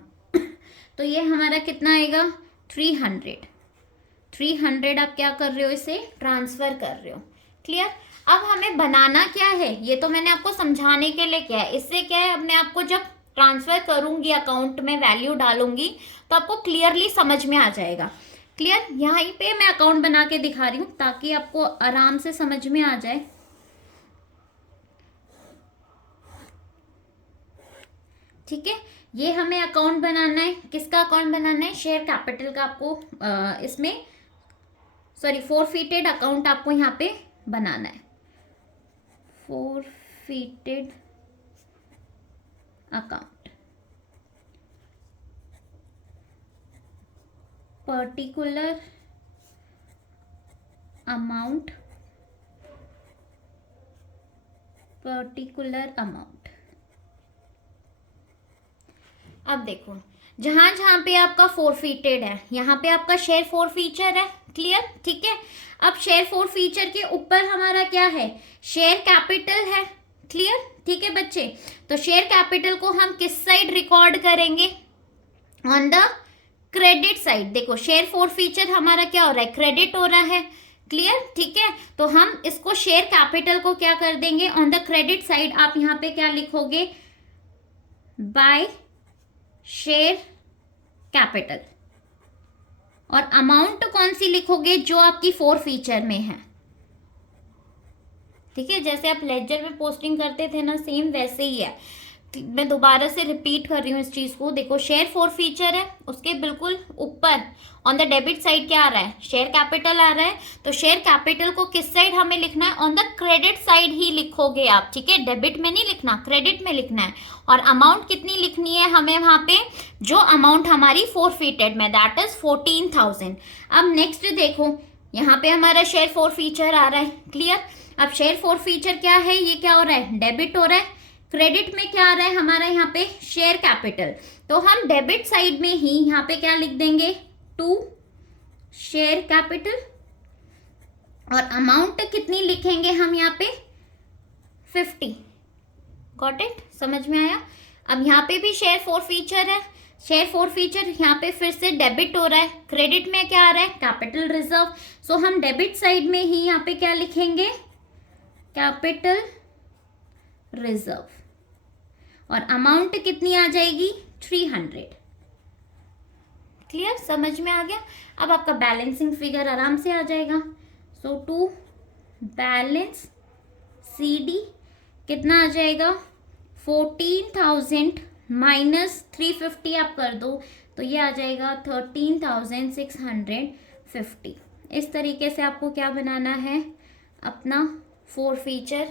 तो ये हमारा कितना आएगा 300 आप क्या कर रहे हो, इसे ट्रांसफर कर रहे हो। क्लियर, अब हमें बनाना क्या है, ये तो मैंने आपको समझाने के लिए क्या है, इससे क्या है, अब मैं आपको जब ट्रांसफर करूंगी अकाउंट में वैल्यू डालूंगी तो आपको क्लियरली समझ में आ जाएगा। क्लियर, यहाँ पे मैं अकाउंट बना के दिखा रही हूँ ताकि आपको आराम से समझ में आ जाए। ठीक है, ये हमें अकाउंट बनाना है, किसका अकाउंट बनाना है, शेयर कैपिटल का आपको इसमें सॉरी फोरफीटेड अकाउंट आपको यहाँ पे बनाना है, फोरफीटेड अकाउंट, पर्टिकुलर अमाउंट, अब देखो जहां जहां पे आपका फोरफीटेड है यहाँ पे आपका शेयर फोरफीचर है। क्लियर, ठीक है। अब शेयर फोरफीचर के ऊपर हमारा क्या है, शेयर कैपिटल है। क्लियर, ठीक है बच्चे, तो शेयर कैपिटल को हम किस साइड रिकॉर्ड करेंगे, ऑन द क्रेडिट साइड। देखो शेयर फोरफीचर हमारा क्या हो रहा है, क्रेडिट हो रहा है। क्लियर, ठीक है, तो हम इसको शेयर कैपिटल को क्या कर देंगे, ऑन द क्रेडिट साइड आप यहाँ पे क्या लिखोगे, बाय शेयर कैपिटल, और अमाउंट कौन सी लिखोगे, जो आपकी फोरफीचर में है। ठीक है, जैसे आप लेजर में पोस्टिंग करते थे ना, सेम वैसे ही है। मैं दोबारा से रिपीट कर रही हूँ इस चीज को। देखो शेयर फॉर फीचर है, उसके बिल्कुल ऊपर ऑन द डेबिट साइड क्या आ रहा है, शेयर कैपिटल आ रहा है। तो शेयर कैपिटल को किस साइड हमें लिखना है, ऑन द क्रेडिट साइड ही लिखोगे आप, ठीक है, डेबिट में नहीं लिखना, क्रेडिट में लिखना है। और अमाउंट कितनी लिखनी है हमें वहां पे, जो अमाउंट हमारी फोरफीटेड में, दैट इज 14,000। अब नेक्स्ट देखो यहाँ पे हमारा शेयर फॉर फीचर आ रहा है, क्लियर। अब शेयर फॉर फीचर क्या है, ये क्या हो रहा है, डेबिट हो रहा है। क्रेडिट में क्या आ रहा है हमारा यहाँ पे, शेयर कैपिटल। तो हम डेबिट साइड में ही यहाँ पे क्या लिख देंगे, टू शेयर कैपिटल। और अमाउंट कितनी लिखेंगे हम यहाँ पे, 50। गॉट इट, समझ में आया। अब यहाँ पे भी शेयर फॉर फीचर है, शेयर फॉर फीचर यहाँ पे फिर से डेबिट हो रहा है। क्रेडिट में क्या आ रहा है, कैपिटल रिजर्व। सो हम डेबिट साइड में ही यहाँ पे क्या लिखेंगे, कैपिटल रिजर्व। और अमाउंट कितनी आ जाएगी, 300। क्लियर, समझ में आ गया। अब आपका बैलेंसिंग फिगर आराम से आ जाएगा। सो टू बैलेंस CD कितना आ जाएगा, 14,000 माइनस 350 आप कर दो तो ये आ जाएगा 13,650। इस तरीके से आपको क्या बनाना है, अपना फोर फीचर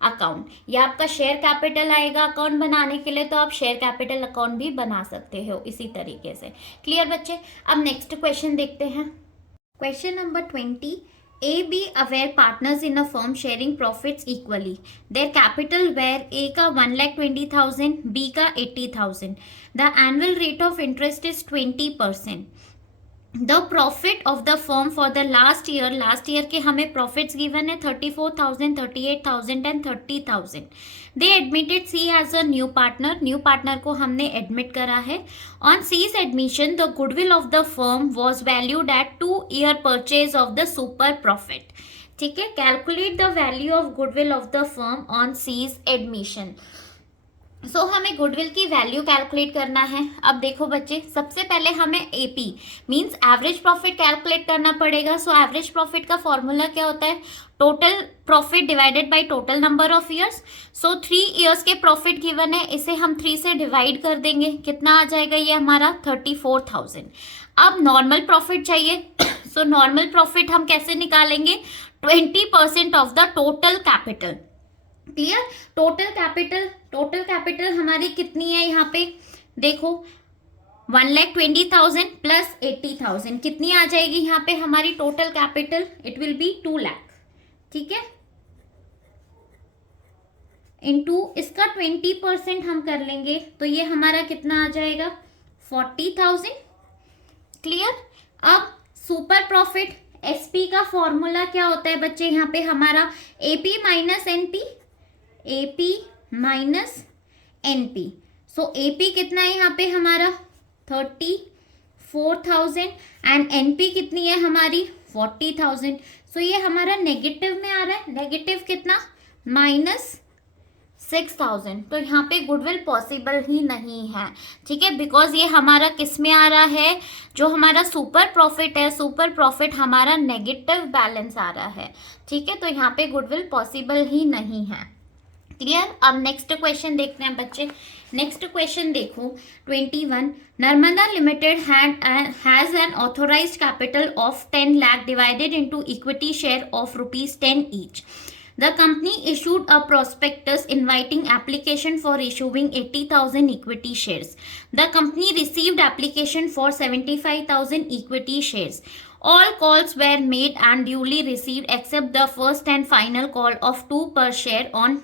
अकाउंट। या आपका शेयर कैपिटल आएगा अकाउंट बनाने के लिए, तो आप शेयर कैपिटल अकाउंट भी बना सकते हो इसी तरीके से। क्लियर बच्चे। अब नेक्स्ट क्वेश्चन देखते हैं। Question number 20, A, B were partners in a firm sharing profits equally. Their capital were A का 1,20,000, B का 80,000. The annual rate of interest is 20%. The profit of the firm for the last year के हमें profits given है 34,000, 38,000 and 30,000. They admitted C as a new partner को हमने admit करा है। On C's admission, the goodwill of the firm was valued at 2-year purchase of the super profit. ठीक है, calculate the value of goodwill of the firm on C's admission. हमें goodwill की value calculate करना है। अब देखो बच्चे, सबसे पहले हमें AP means average profit calculate करना पड़ेगा। एवरेज प्रॉफिट का फॉर्मूला क्या होता है, total profit divided by total number of years. 3 years के प्रॉफिट गिवन है, इसे हम 3 से डिवाइड कर देंगे, कितना आ जाएगा ये हमारा 34,000। अब नॉर्मल प्रॉफिट चाहिए। नॉर्मल प्रॉफिट हम कैसे निकालेंगे, 20% of the total capital. Clear, total capital हमारी कितनी है यहाँ पे, देखो 1,20,000 प्लस 80,000 कितनी आ जाएगी यहाँ पे हमारी total capital, it will B 2 lakh. ठीक है, इनटू इसका 20% हम कर लेंगे तो ये हमारा कितना आ जाएगा, 40,000। क्लियर। अब सुपर प्रॉफिट SP का फॉर्मूला क्या होता है बच्चे, यहाँ पे हमारा AP minus NP, AP minus NP। AP कितना है यहाँ पे हमारा 34,000 एंड NP कितनी है हमारी 40,000। ये हमारा नेगेटिव में आ रहा है, नेगेटिव कितना -6,000। तो यहाँ पे गुडविल पॉसिबल ही नहीं है। ठीक है, बिकॉज ये हमारा किस में आ रहा है, जो हमारा सुपर प्रॉफिट है, सुपर प्रॉफिट हमारा नेगेटिव बैलेंस आ रहा है। ठीक है, तो यहाँ पे गुडविल पॉसिबल ही नहीं है। क्लियर। अब नेक्स्ट क्वेश्चन देखते हैं बच्चे। नेक्स्ट क्वेश्चन देखो 21, Narmada limited has an authorised capital of 10 lakh divided into equity share of ₹10 each. The company issued a prospectus inviting application for issuing 80,000 equity shares. The company received application for 75,000 equity shares. All calls were made and duly received except the first and final call of 2 per share on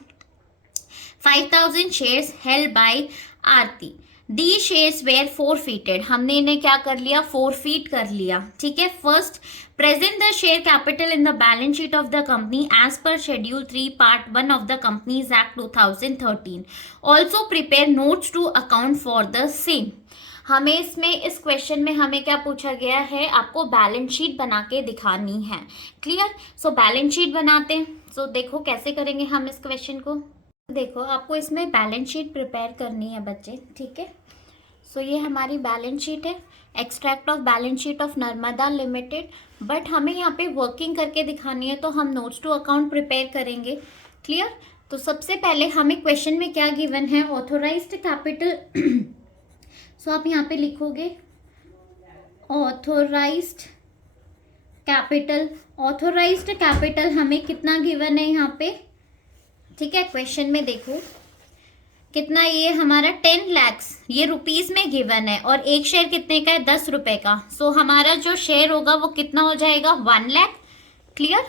5,000 shares held by Aarti. These shares were forfeited. हमने इन्हें क्या कर लिया, forfeit कर लिया। ठीक है, first present the share capital in the balance sheet of the company as per schedule 3 part 1 of the Companies Act 2013. Also prepare notes to account for the same. हमें इसमें इस क्वेश्चन में हमें क्या पूछा गया है, आपको बैलेंस शीट बना के दिखानी है। क्लियर। बैलेंस शीट बनाते हैं। देखो कैसे करेंगे हम इस क्वेश्चन को। देखो आपको इसमें बैलेंस शीट प्रिपेयर करनी है बच्चे। ठीक है, ये हमारी बैलेंस शीट है, extract of balance sheet of Narmada limited. But हमें यहाँ पे वर्किंग करके दिखानी है, तो हम नोट्स टू अकाउंट प्रिपेयर करेंगे। क्लियर। तो सबसे पहले हमें क्वेश्चन में क्या गिवन है, ऑथोराइज्ड कैपिटल। सो आप यहाँ पे लिखोगे ऑथोराइज्ड कैपिटल। ऑथोराइज्ड कैपिटल हमें कितना गिवन है यहाँ पे, ठीक है। क्वेश्चन में देखो कितना, ये हमारा 10 lakhs ये रुपीस में गिवन है, और एक शेयर कितने का है, 10 रुपए का। सो हमारा जो शेयर होगा वो कितना हो जाएगा, 1 लाख। क्लियर।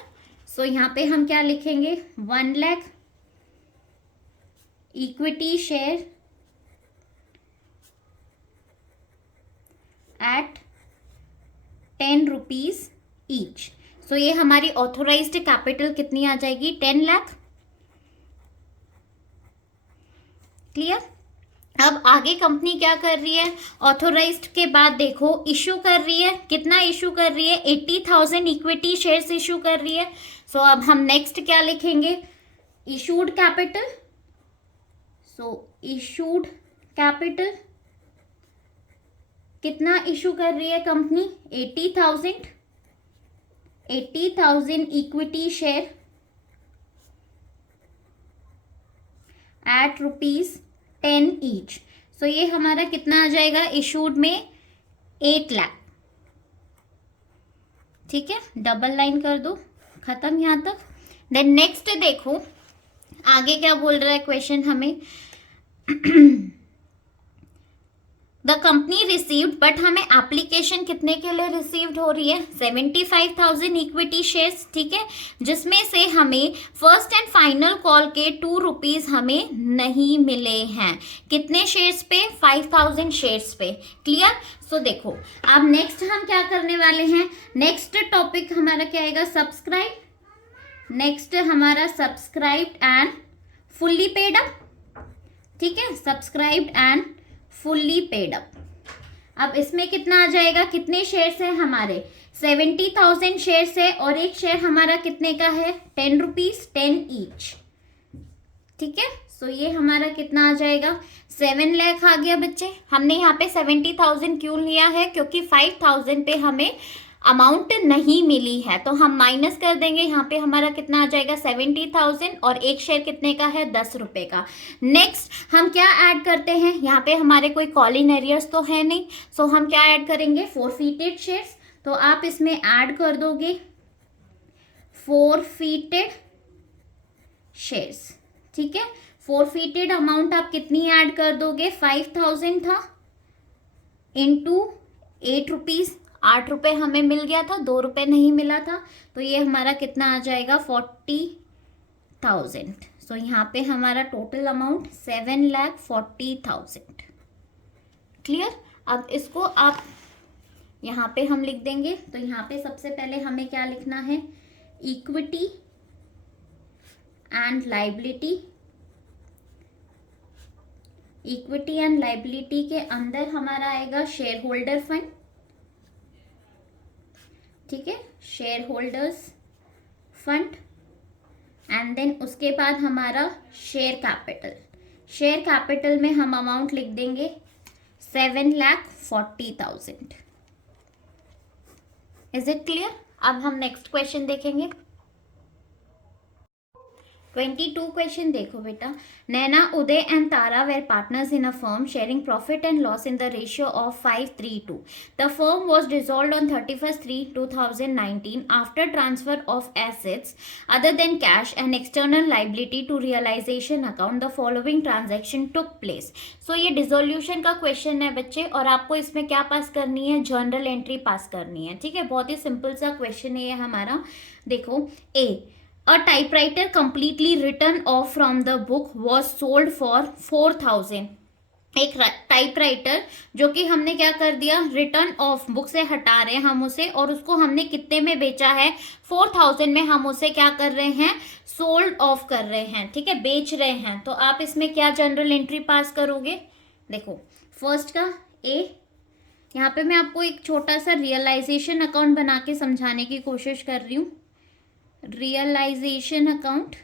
सो यहाँ पे हम क्या लिखेंगे, 1 lakh equity share at 10 rupees each. So ये हमारी ऑथोराइज्ड कैपिटल कितनी आ जाएगी, 10 लाख। क्लियर। अब आगे कंपनी क्या कर रही है, ऑथोराइज्ड के बाद देखो इशू कर रही है, कितना इशू कर रही है, 80,000 इक्विटी शेयर्स इशू कर रही है। सो अब हम नेक्स्ट क्या लिखेंगे, issued capital. So issued capital कितना इशू कर रही है company, 80,000 equity share at ₹10 each. So ये हमारा कितना आ जाएगा, इशूड में 8 लाख। ठीक है, डबल लाइन कर दो, खत्म यहाँ तक। देन नेक्स्ट देखो आगे क्या बोल रहा है क्वेश्चन हमें, द कंपनी रिसीव्ड, बट हमें एप्लीकेशन कितने के लिए रिसीव्ड हो रही है, 75,000 इक्विटी शेयर्स। ठीक है, जिसमें से हमें फर्स्ट एंड फाइनल कॉल के 2 रुपीज हमें नहीं मिले हैं। कितने शेयर्स पे, 5,000 शेयर्स पे। क्लियर। सो देखो अब नेक्स्ट हम क्या करने वाले हैं, नेक्स्ट टॉपिक हमारा क्या आएगा, सब्सक्राइब। नेक्स्ट हमारा subscribed and fully paid up. ठीक है, subscribed and fully paid up. अब इसमें कितना आ जाएगा, कितने शेयर्स हैं हमारे, 70,000 शेयर्स है, और एक शेयर हमारा कितने का है, 10 रुपीज, 10 ईच। ठीक है। सो ये हमारा कितना आ जाएगा, 7 लाख आ गया बच्चे। हमने यहाँ पे 70,000 क्यों लिया है, क्योंकि 5,000 पे हमें अमाउंट नहीं मिली है, तो हम माइनस कर देंगे। यहाँ पे हमारा कितना आ जाएगा, 70,000, और एक शेयर कितने का है, 10 रुपए का। नेक्स्ट हम क्या ऐड करते हैं, यहाँ पे हमारे कोई कॉल इन एरियर्स तो है नहीं, सो हम क्या ऐड करेंगे, फोरफीटेड शेयर्स। तो आप इसमें ऐड कर दोगे फोरफीटेड शेयर्स। ठीक है, फोरफीटेड अमाउंट आप कितनी ऐड कर दोगे, 5,000 था इंटू 8 रुपीज, 8 रुपए हमें मिल गया था, 2 रुपए नहीं मिला था, तो ये हमारा कितना आ जाएगा, 40,000। सो यहाँ पे हमारा टोटल अमाउंट 7,40,000। क्लियर। अब इसको आप यहाँ पे हम लिख देंगे। तो यहाँ पे सबसे पहले हमें क्या लिखना है, equity and liability. Equity and liability के अंदर हमारा आएगा शेयर होल्डर फंड। ठीक है, share holders fund. And then उसके बाद हमारा शेयर कैपिटल। शेयर कैपिटल में हम अमाउंट लिख देंगे 7,40,000। Is it clear. अब हम नेक्स्ट क्वेश्चन देखेंगे। 22 क्वेश्चन देखो बेटा, Naina, Uday and Tara were partners in a firm sharing profit and loss in the ratio of 5:3:2. The firm was dissolved on 31st/3/2019 after transfer of assets other than cash and external liability to realization account. The following transaction took place. So ये dissolution का question है बच्चे, और आपको इसमें क्या पास करनी है, जर्नल एंट्री पास करनी है। ठीक है, बहुत ही सिंपल सा क्वेश्चन है ये हमारा। देखो, ए, A typewriter completely written off from the book was sold for 4,000. एक टाइपराइटर जो कि हमने क्या कर दिया, रिटर्न ऑफ, बुक से हटा रहे हैं हम उसे, और उसको हमने कितने में बेचा है, 4,000 में हम उसे क्या कर रहे हैं, सोल्ड ऑफ कर रहे हैं। ठीक है, बेच रहे हैं। तो आप इसमें क्या जनरल एंट्री पास करोगे। देखो फर्स्ट का ए, यहाँ पे मैं आपको एक छोटा सा रियलाइजेशन अकाउंट बना के समझाने की कोशिश कर रही हूँ। Realisation account.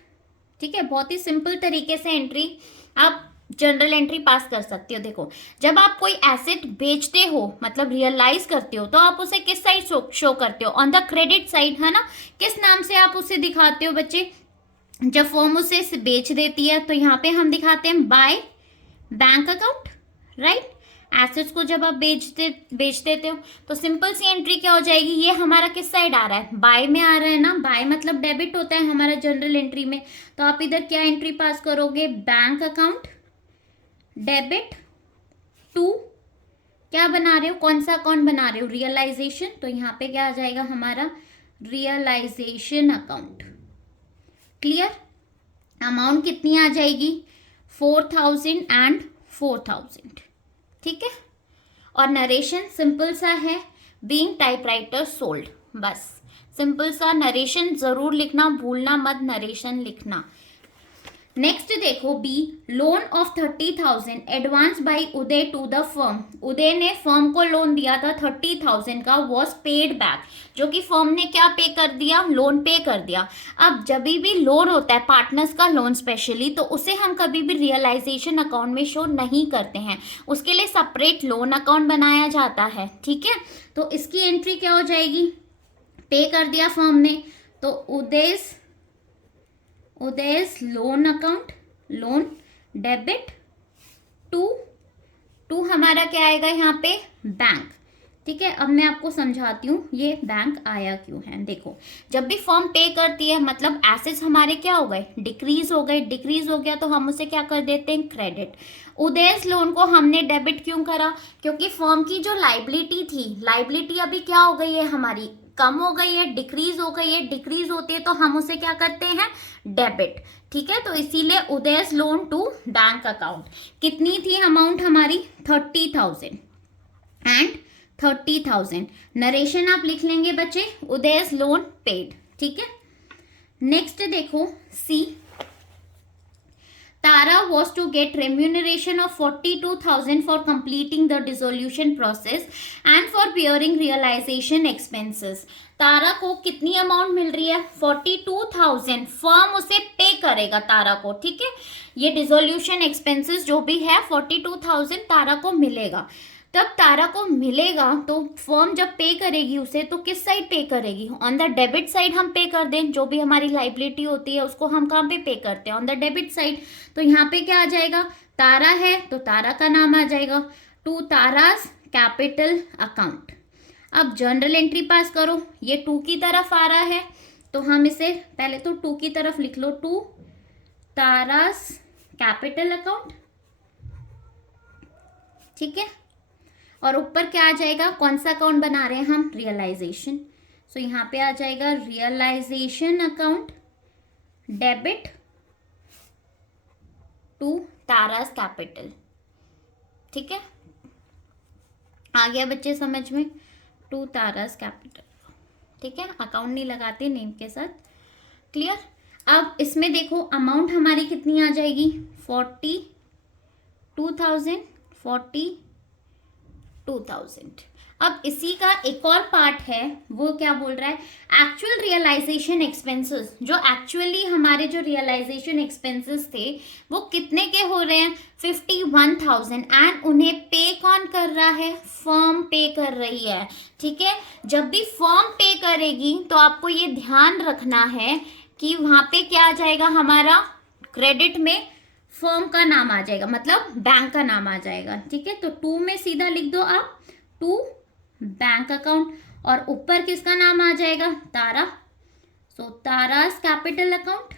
ठीक है, बहुत ही सिंपल तरीके से एंट्री आप जनरल एंट्री पास कर सकते हो। देखो, जब आप कोई एसेट बेचते हो, मतलब रियलाइज करते हो, तो आप उसे किस साइड शो करते हो, ऑन द क्रेडिट साइड, है ना। किस नाम से आप उसे दिखाते हो बच्चे, जब फर्म उसे बेच देती है तो यहाँ पे हम दिखाते हैं by bank account, right. Assets को जब आप बेच देते हो तो सिंपल सी एंट्री क्या हो जाएगी, ये हमारा किस साइड आ रहा है, बाय में आ रहा है ना, बाय मतलब डेबिट होता है हमारा जनरल एंट्री में। तो आप इधर क्या एंट्री पास करोगे, बैंक अकाउंट डेबिट टू, क्या बना रहे हो, कौन सा अकाउंट बना रहे हो, रियलाइजेशन। तो यहाँ पे क्या आ जाएगा हमारा, रियलाइजेशन अकाउंट। क्लियर। अमाउंट कितनी आ जाएगी, 4000 एंड 4000, ठीक है। और नरेशन सिंपल सा है, बीइंग टाइपराइटर सोल्ड, बस सिंपल सा नरेशन जरूर लिखना, भूलना मत नरेशन लिखना। नेक्स्ट देखो B, loan of 30,000 advance by Uday to the firm. उदय ने फर्म को लोन दिया था 30,000 का, वॉज पेड बैक, जो कि फर्म ने क्या पे कर दिया, लोन पे कर दिया। अब जब भी लोन होता है पार्टनर्स का लोन स्पेशली, तो उसे हम कभी भी रियलाइजेशन अकाउंट में शो नहीं करते हैं, उसके लिए सेपरेट लोन अकाउंट बनाया जाता है, ठीक है। तो इसकी एंट्री क्या हो जाएगी, पे कर दिया फर्म ने, तो Uday's loan account, loan debit to हमारा क्या आएगा यहाँ पे, बैंक, ठीक है। अब मैं आपको समझाती हूँ ये बैंक आया क्यों है। देखो जब भी फर्म पे करती है मतलब एसेट्स हमारे क्या हो गए, डिक्रीज हो गए, डिक्रीज हो गया तो हम उसे क्या कर देते हैं, क्रेडिट। उदय's लोन को हमने डेबिट क्यों करा, क्योंकि फर्म की जो लाइबिलिटी थी, लाइबिलिटी अभी क्या हो गई है हमारी, कम हो गई है, डिक्रीज हो गई है, डिक्रीज होती है तो हम उसे क्या करते हैं, डेबिट, ठीक है। तो इसीलिए उदय's लोन टू बैंक अकाउंट कितनी थी अमाउंट हमारी, 30,000 एंड 30,000। नरेशन आप लिख लेंगे बच्चे, उदय's लोन पेड, ठीक है। नेक्स्ट देखो सी, Tara was to get remuneration of 42,000 for completing the dissolution process and for bearing realization expenses. तारा को कितनी अमाउंट मिल रही है, 42,000, फर्म उसे पे करेगा तारा को, ठीक है। ये डिसोल्यूशन एक्सपेंसेस जो भी है 42,000 तारा को मिलेगा। तब तारा को मिलेगा तो फर्म जब पे करेगी उसे तो किस साइड पे करेगी, ऑन द डेबिट साइड हम पे कर दें, जो भी हमारी लाइबिलिटी होती है उसको हम कहाँ पे करते हैं, ऑन द डेबिट साइड। तो यहाँ पे क्या आ जाएगा, तारा है तो तारा का नाम आ जाएगा, टू तारास कैपिटल अकाउंट। अब जनरल एंट्री पास करो, ये टू की तरफ आ रहा है तो हम इसे पहले तो टू की तरफ लिख लो, टू तारास कैपिटल अकाउंट, ठीक है। और ऊपर क्या आ जाएगा, कौन सा अकाउंट बना रहे हैं हम, रियलाइजेशन। सो यहाँ पे आ जाएगा realisation account debit to Tara's capital, ठीक है। आ गया बच्चे समझ में, टू तारास कैपिटल, ठीक है। अकाउंट नहीं लगाते नेम के साथ, क्लियर। अब इसमें देखो अमाउंट हमारी कितनी आ जाएगी, 42,000, 42,000। अब इसी का एक और पार्ट है, वो क्या बोल रहा है, एक्चुअल रियलाइजेशन एक्सपेंसेस, जो एक्चुअली हमारे जो रियलाइजेशन एक्सपेंसेस थे वो कितने के हो रहे हैं, 51,000, एंड उन्हें पे कौन कर रहा है, फर्म पे कर रही है, ठीक है। जब भी फर्म पे करेगी तो आपको ये ध्यान रखना है कि वहां पे क्या आ जाएगा हमारा, क्रेडिट में फर्म का नाम आ जाएगा, मतलब बैंक का नाम आ जाएगा, ठीक है। तो टू में सीधा लिख दो आप, टू बैंक अकाउंट, और ऊपर किसका नाम आ जाएगा, Tara. So Tara's capital account,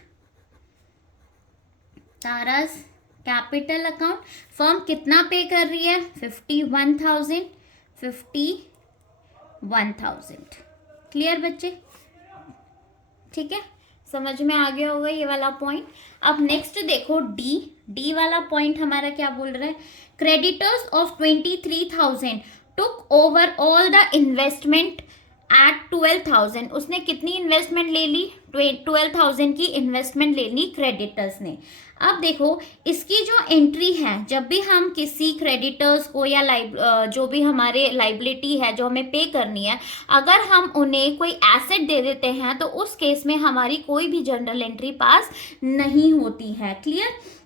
Tara's capital account. Firm कितना पे कर रही है, 51,000, 51,000। क्लियर बच्चे, ठीक है, समझ में आ गया होगा ये वाला पॉइंट। अब नेक्स्ट देखो डी वाला पॉइंट हमारा क्या बोल रहा है, creditors of 23,000 took over all the investment at 12,000। उसने कितनी इन्वेस्टमेंट ले ली, 12,000 की इन्वेस्टमेंट ले ली क्रेडिटर्स ने। अब देखो इसकी जो एंट्री है, जब भी हम किसी क्रेडिटर्स को या जो भी हमारे लाइबिलिटी है जो हमें पे करनी है, अगर हम उन्हें कोई एसेट दे देते हैं तो उस केस में हमारी कोई भी जनरल एंट्री पास नहीं होती है, क्लियर।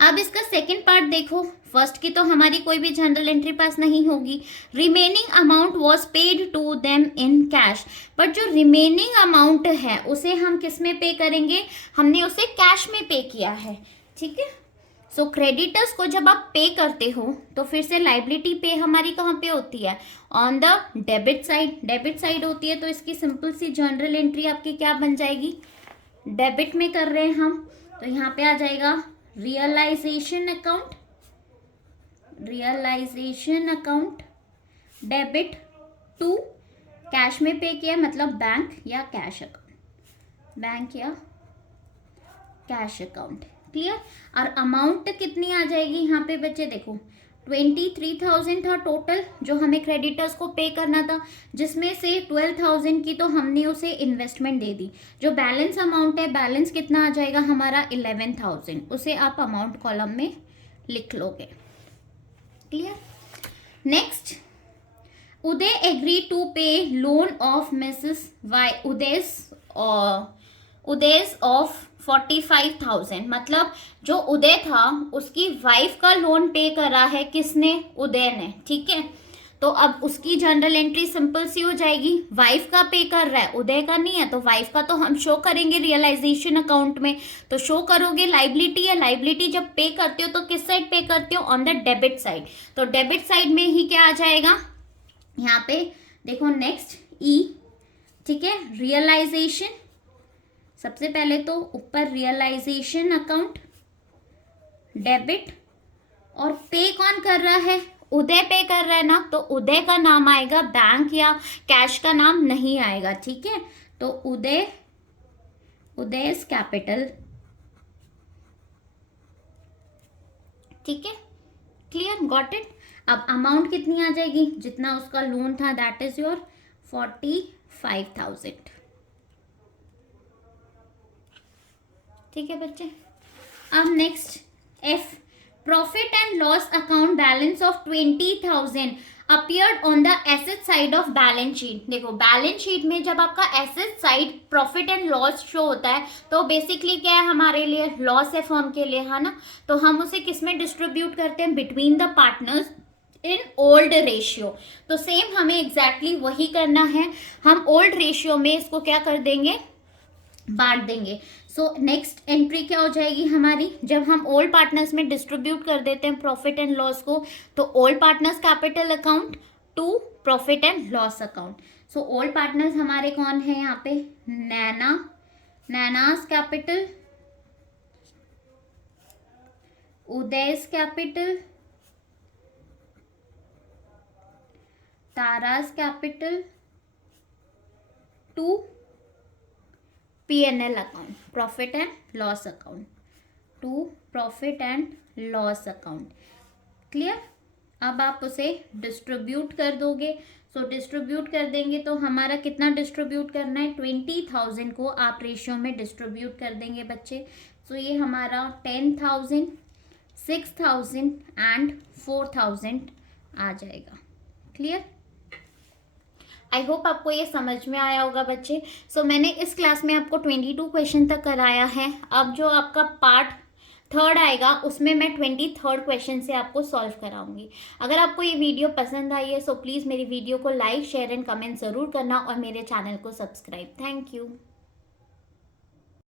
अब इसका सेकंड पार्ट देखो, फर्स्ट की तो हमारी कोई भी जनरल एंट्री पास नहीं होगी। Remaining amount was paid to them in cash, but जो रिमेनिंग अमाउंट है उसे हम किस में पे करेंगे, हमने उसे कैश में पे किया है, ठीक है। सो क्रेडिटर्स को जब आप पे करते हो तो फिर से लाइबिलिटी पे हमारी कहाँ पे होती है, on the debit side, debit side होती है। तो इसकी सिंपल सी जर्नल एंट्री आपकी क्या बन जाएगी, डेबिट में कर रहे हैं हम, तो यहाँ पे आ जाएगा realisation account, realisation account debit to, cash में पे किया मतलब बैंक या कैश अकाउंट, बैंक या कैश अकाउंट, क्लियर। और अमाउंट कितनी आ जाएगी यहाँ पे बच्चे, देखो 23,000 था टोटल जो हमें क्रेडिटर्स को पे करना था, जिसमें से 12,000 की तो हमने उसे इन्वेस्टमेंट दे दी। जो बैलेंस अमाउंट है, बैलेंस कितना आ जाएगा हमारा 11,000, उसे आप अमाउंट कॉलम में लिख लोगे, clear. Next, Uday agree to pay loan of Mrs Y Uday's of 45,000, मतलब जो उदय था उसकी वाइफ का लोन पे करा है किसने, उदय ने, ठीक है। तो अब उसकी जनरल एंट्री सिंपल सी हो जाएगी, वाइफ का पे कर रहा है, उदय का नहीं है, तो वाइफ का तो हम शो करेंगे रियलाइजेशन अकाउंट में, तो शो करोगे लाइबिलिटी है, लाइबिलिटी जब पे करते हो तो किस साइड पे करते हो, ऑन द डेबिट साइड, तो डेबिट साइड में ही क्या आ जाएगा यहाँ पे, देखो नेक्स्ट ई, ठीक है। रियलाइजेशन, सबसे पहले तो ऊपर रियलाइजेशन अकाउंट डेबिट, और पे कौन कर रहा है, उदय पे कर रहा है ना, तो उदय का नाम आएगा, बैंक या कैश का नाम नहीं आएगा, ठीक है। तो उदय's कैपिटल, ठीक है, क्लियर, गॉट इट। अब अमाउंट कितनी आ जाएगी, जितना उसका लोन था, दैट इज योर 45,000, ठीक है बच्चे। अब next F, profit and loss account balance of 20,000 appeared on the asset side of balance sheet. देखो बैलेंस शीट में जब आपका asset side profit and loss show होता है तो बेसिकली क्या है हमारे लिए, लॉस है फर्म के लिए, है ना। तो हम उसे किस में डिस्ट्रीब्यूट करते हैं, between the partners in old ratio. तो सेम हमें एग्जैक्टली वही करना है, हम ओल्ड रेशियो में इसको क्या कर देंगे, बांट देंगे। सो नेक्स्ट एंट्री क्या हो जाएगी हमारी, जब हम ओल्ड पार्टनर्स में डिस्ट्रीब्यूट कर देते हैं प्रॉफिट एंड लॉस को, तो old partners capital account to profit and loss account. So old partners हमारे कौन है यहाँ पे, Naina's capital, Uday's capital, Tara's capital to P&L account, profit and loss account, to profit and loss account, clear. अब आप उसे डिस्ट्रीब्यूट कर दोगे, सो डिस्ट्रीब्यूट कर देंगे तो हमारा कितना डिस्ट्रीब्यूट करना है, 20,000 को आप रेशियो में डिस्ट्रीब्यूट कर देंगे बच्चे। सो ये हमारा 10,000, 6,000 एंड 4,000 आ जाएगा, क्लियर। आई होप आपको ये समझ में आया होगा बच्चे। सो मैंने इस क्लास में आपको 22 क्वेश्चन तक कराया है। अब जो आपका पार्ट थर्ड आएगा उसमें मैं 23rd क्वेश्चन से आपको सॉल्व कराऊंगी। अगर आपको ये वीडियो पसंद आई है सो प्लीज़ मेरी वीडियो को लाइक, शेयर एंड कमेंट ज़रूर करना और मेरे चैनल को सब्सक्राइब। Thank you.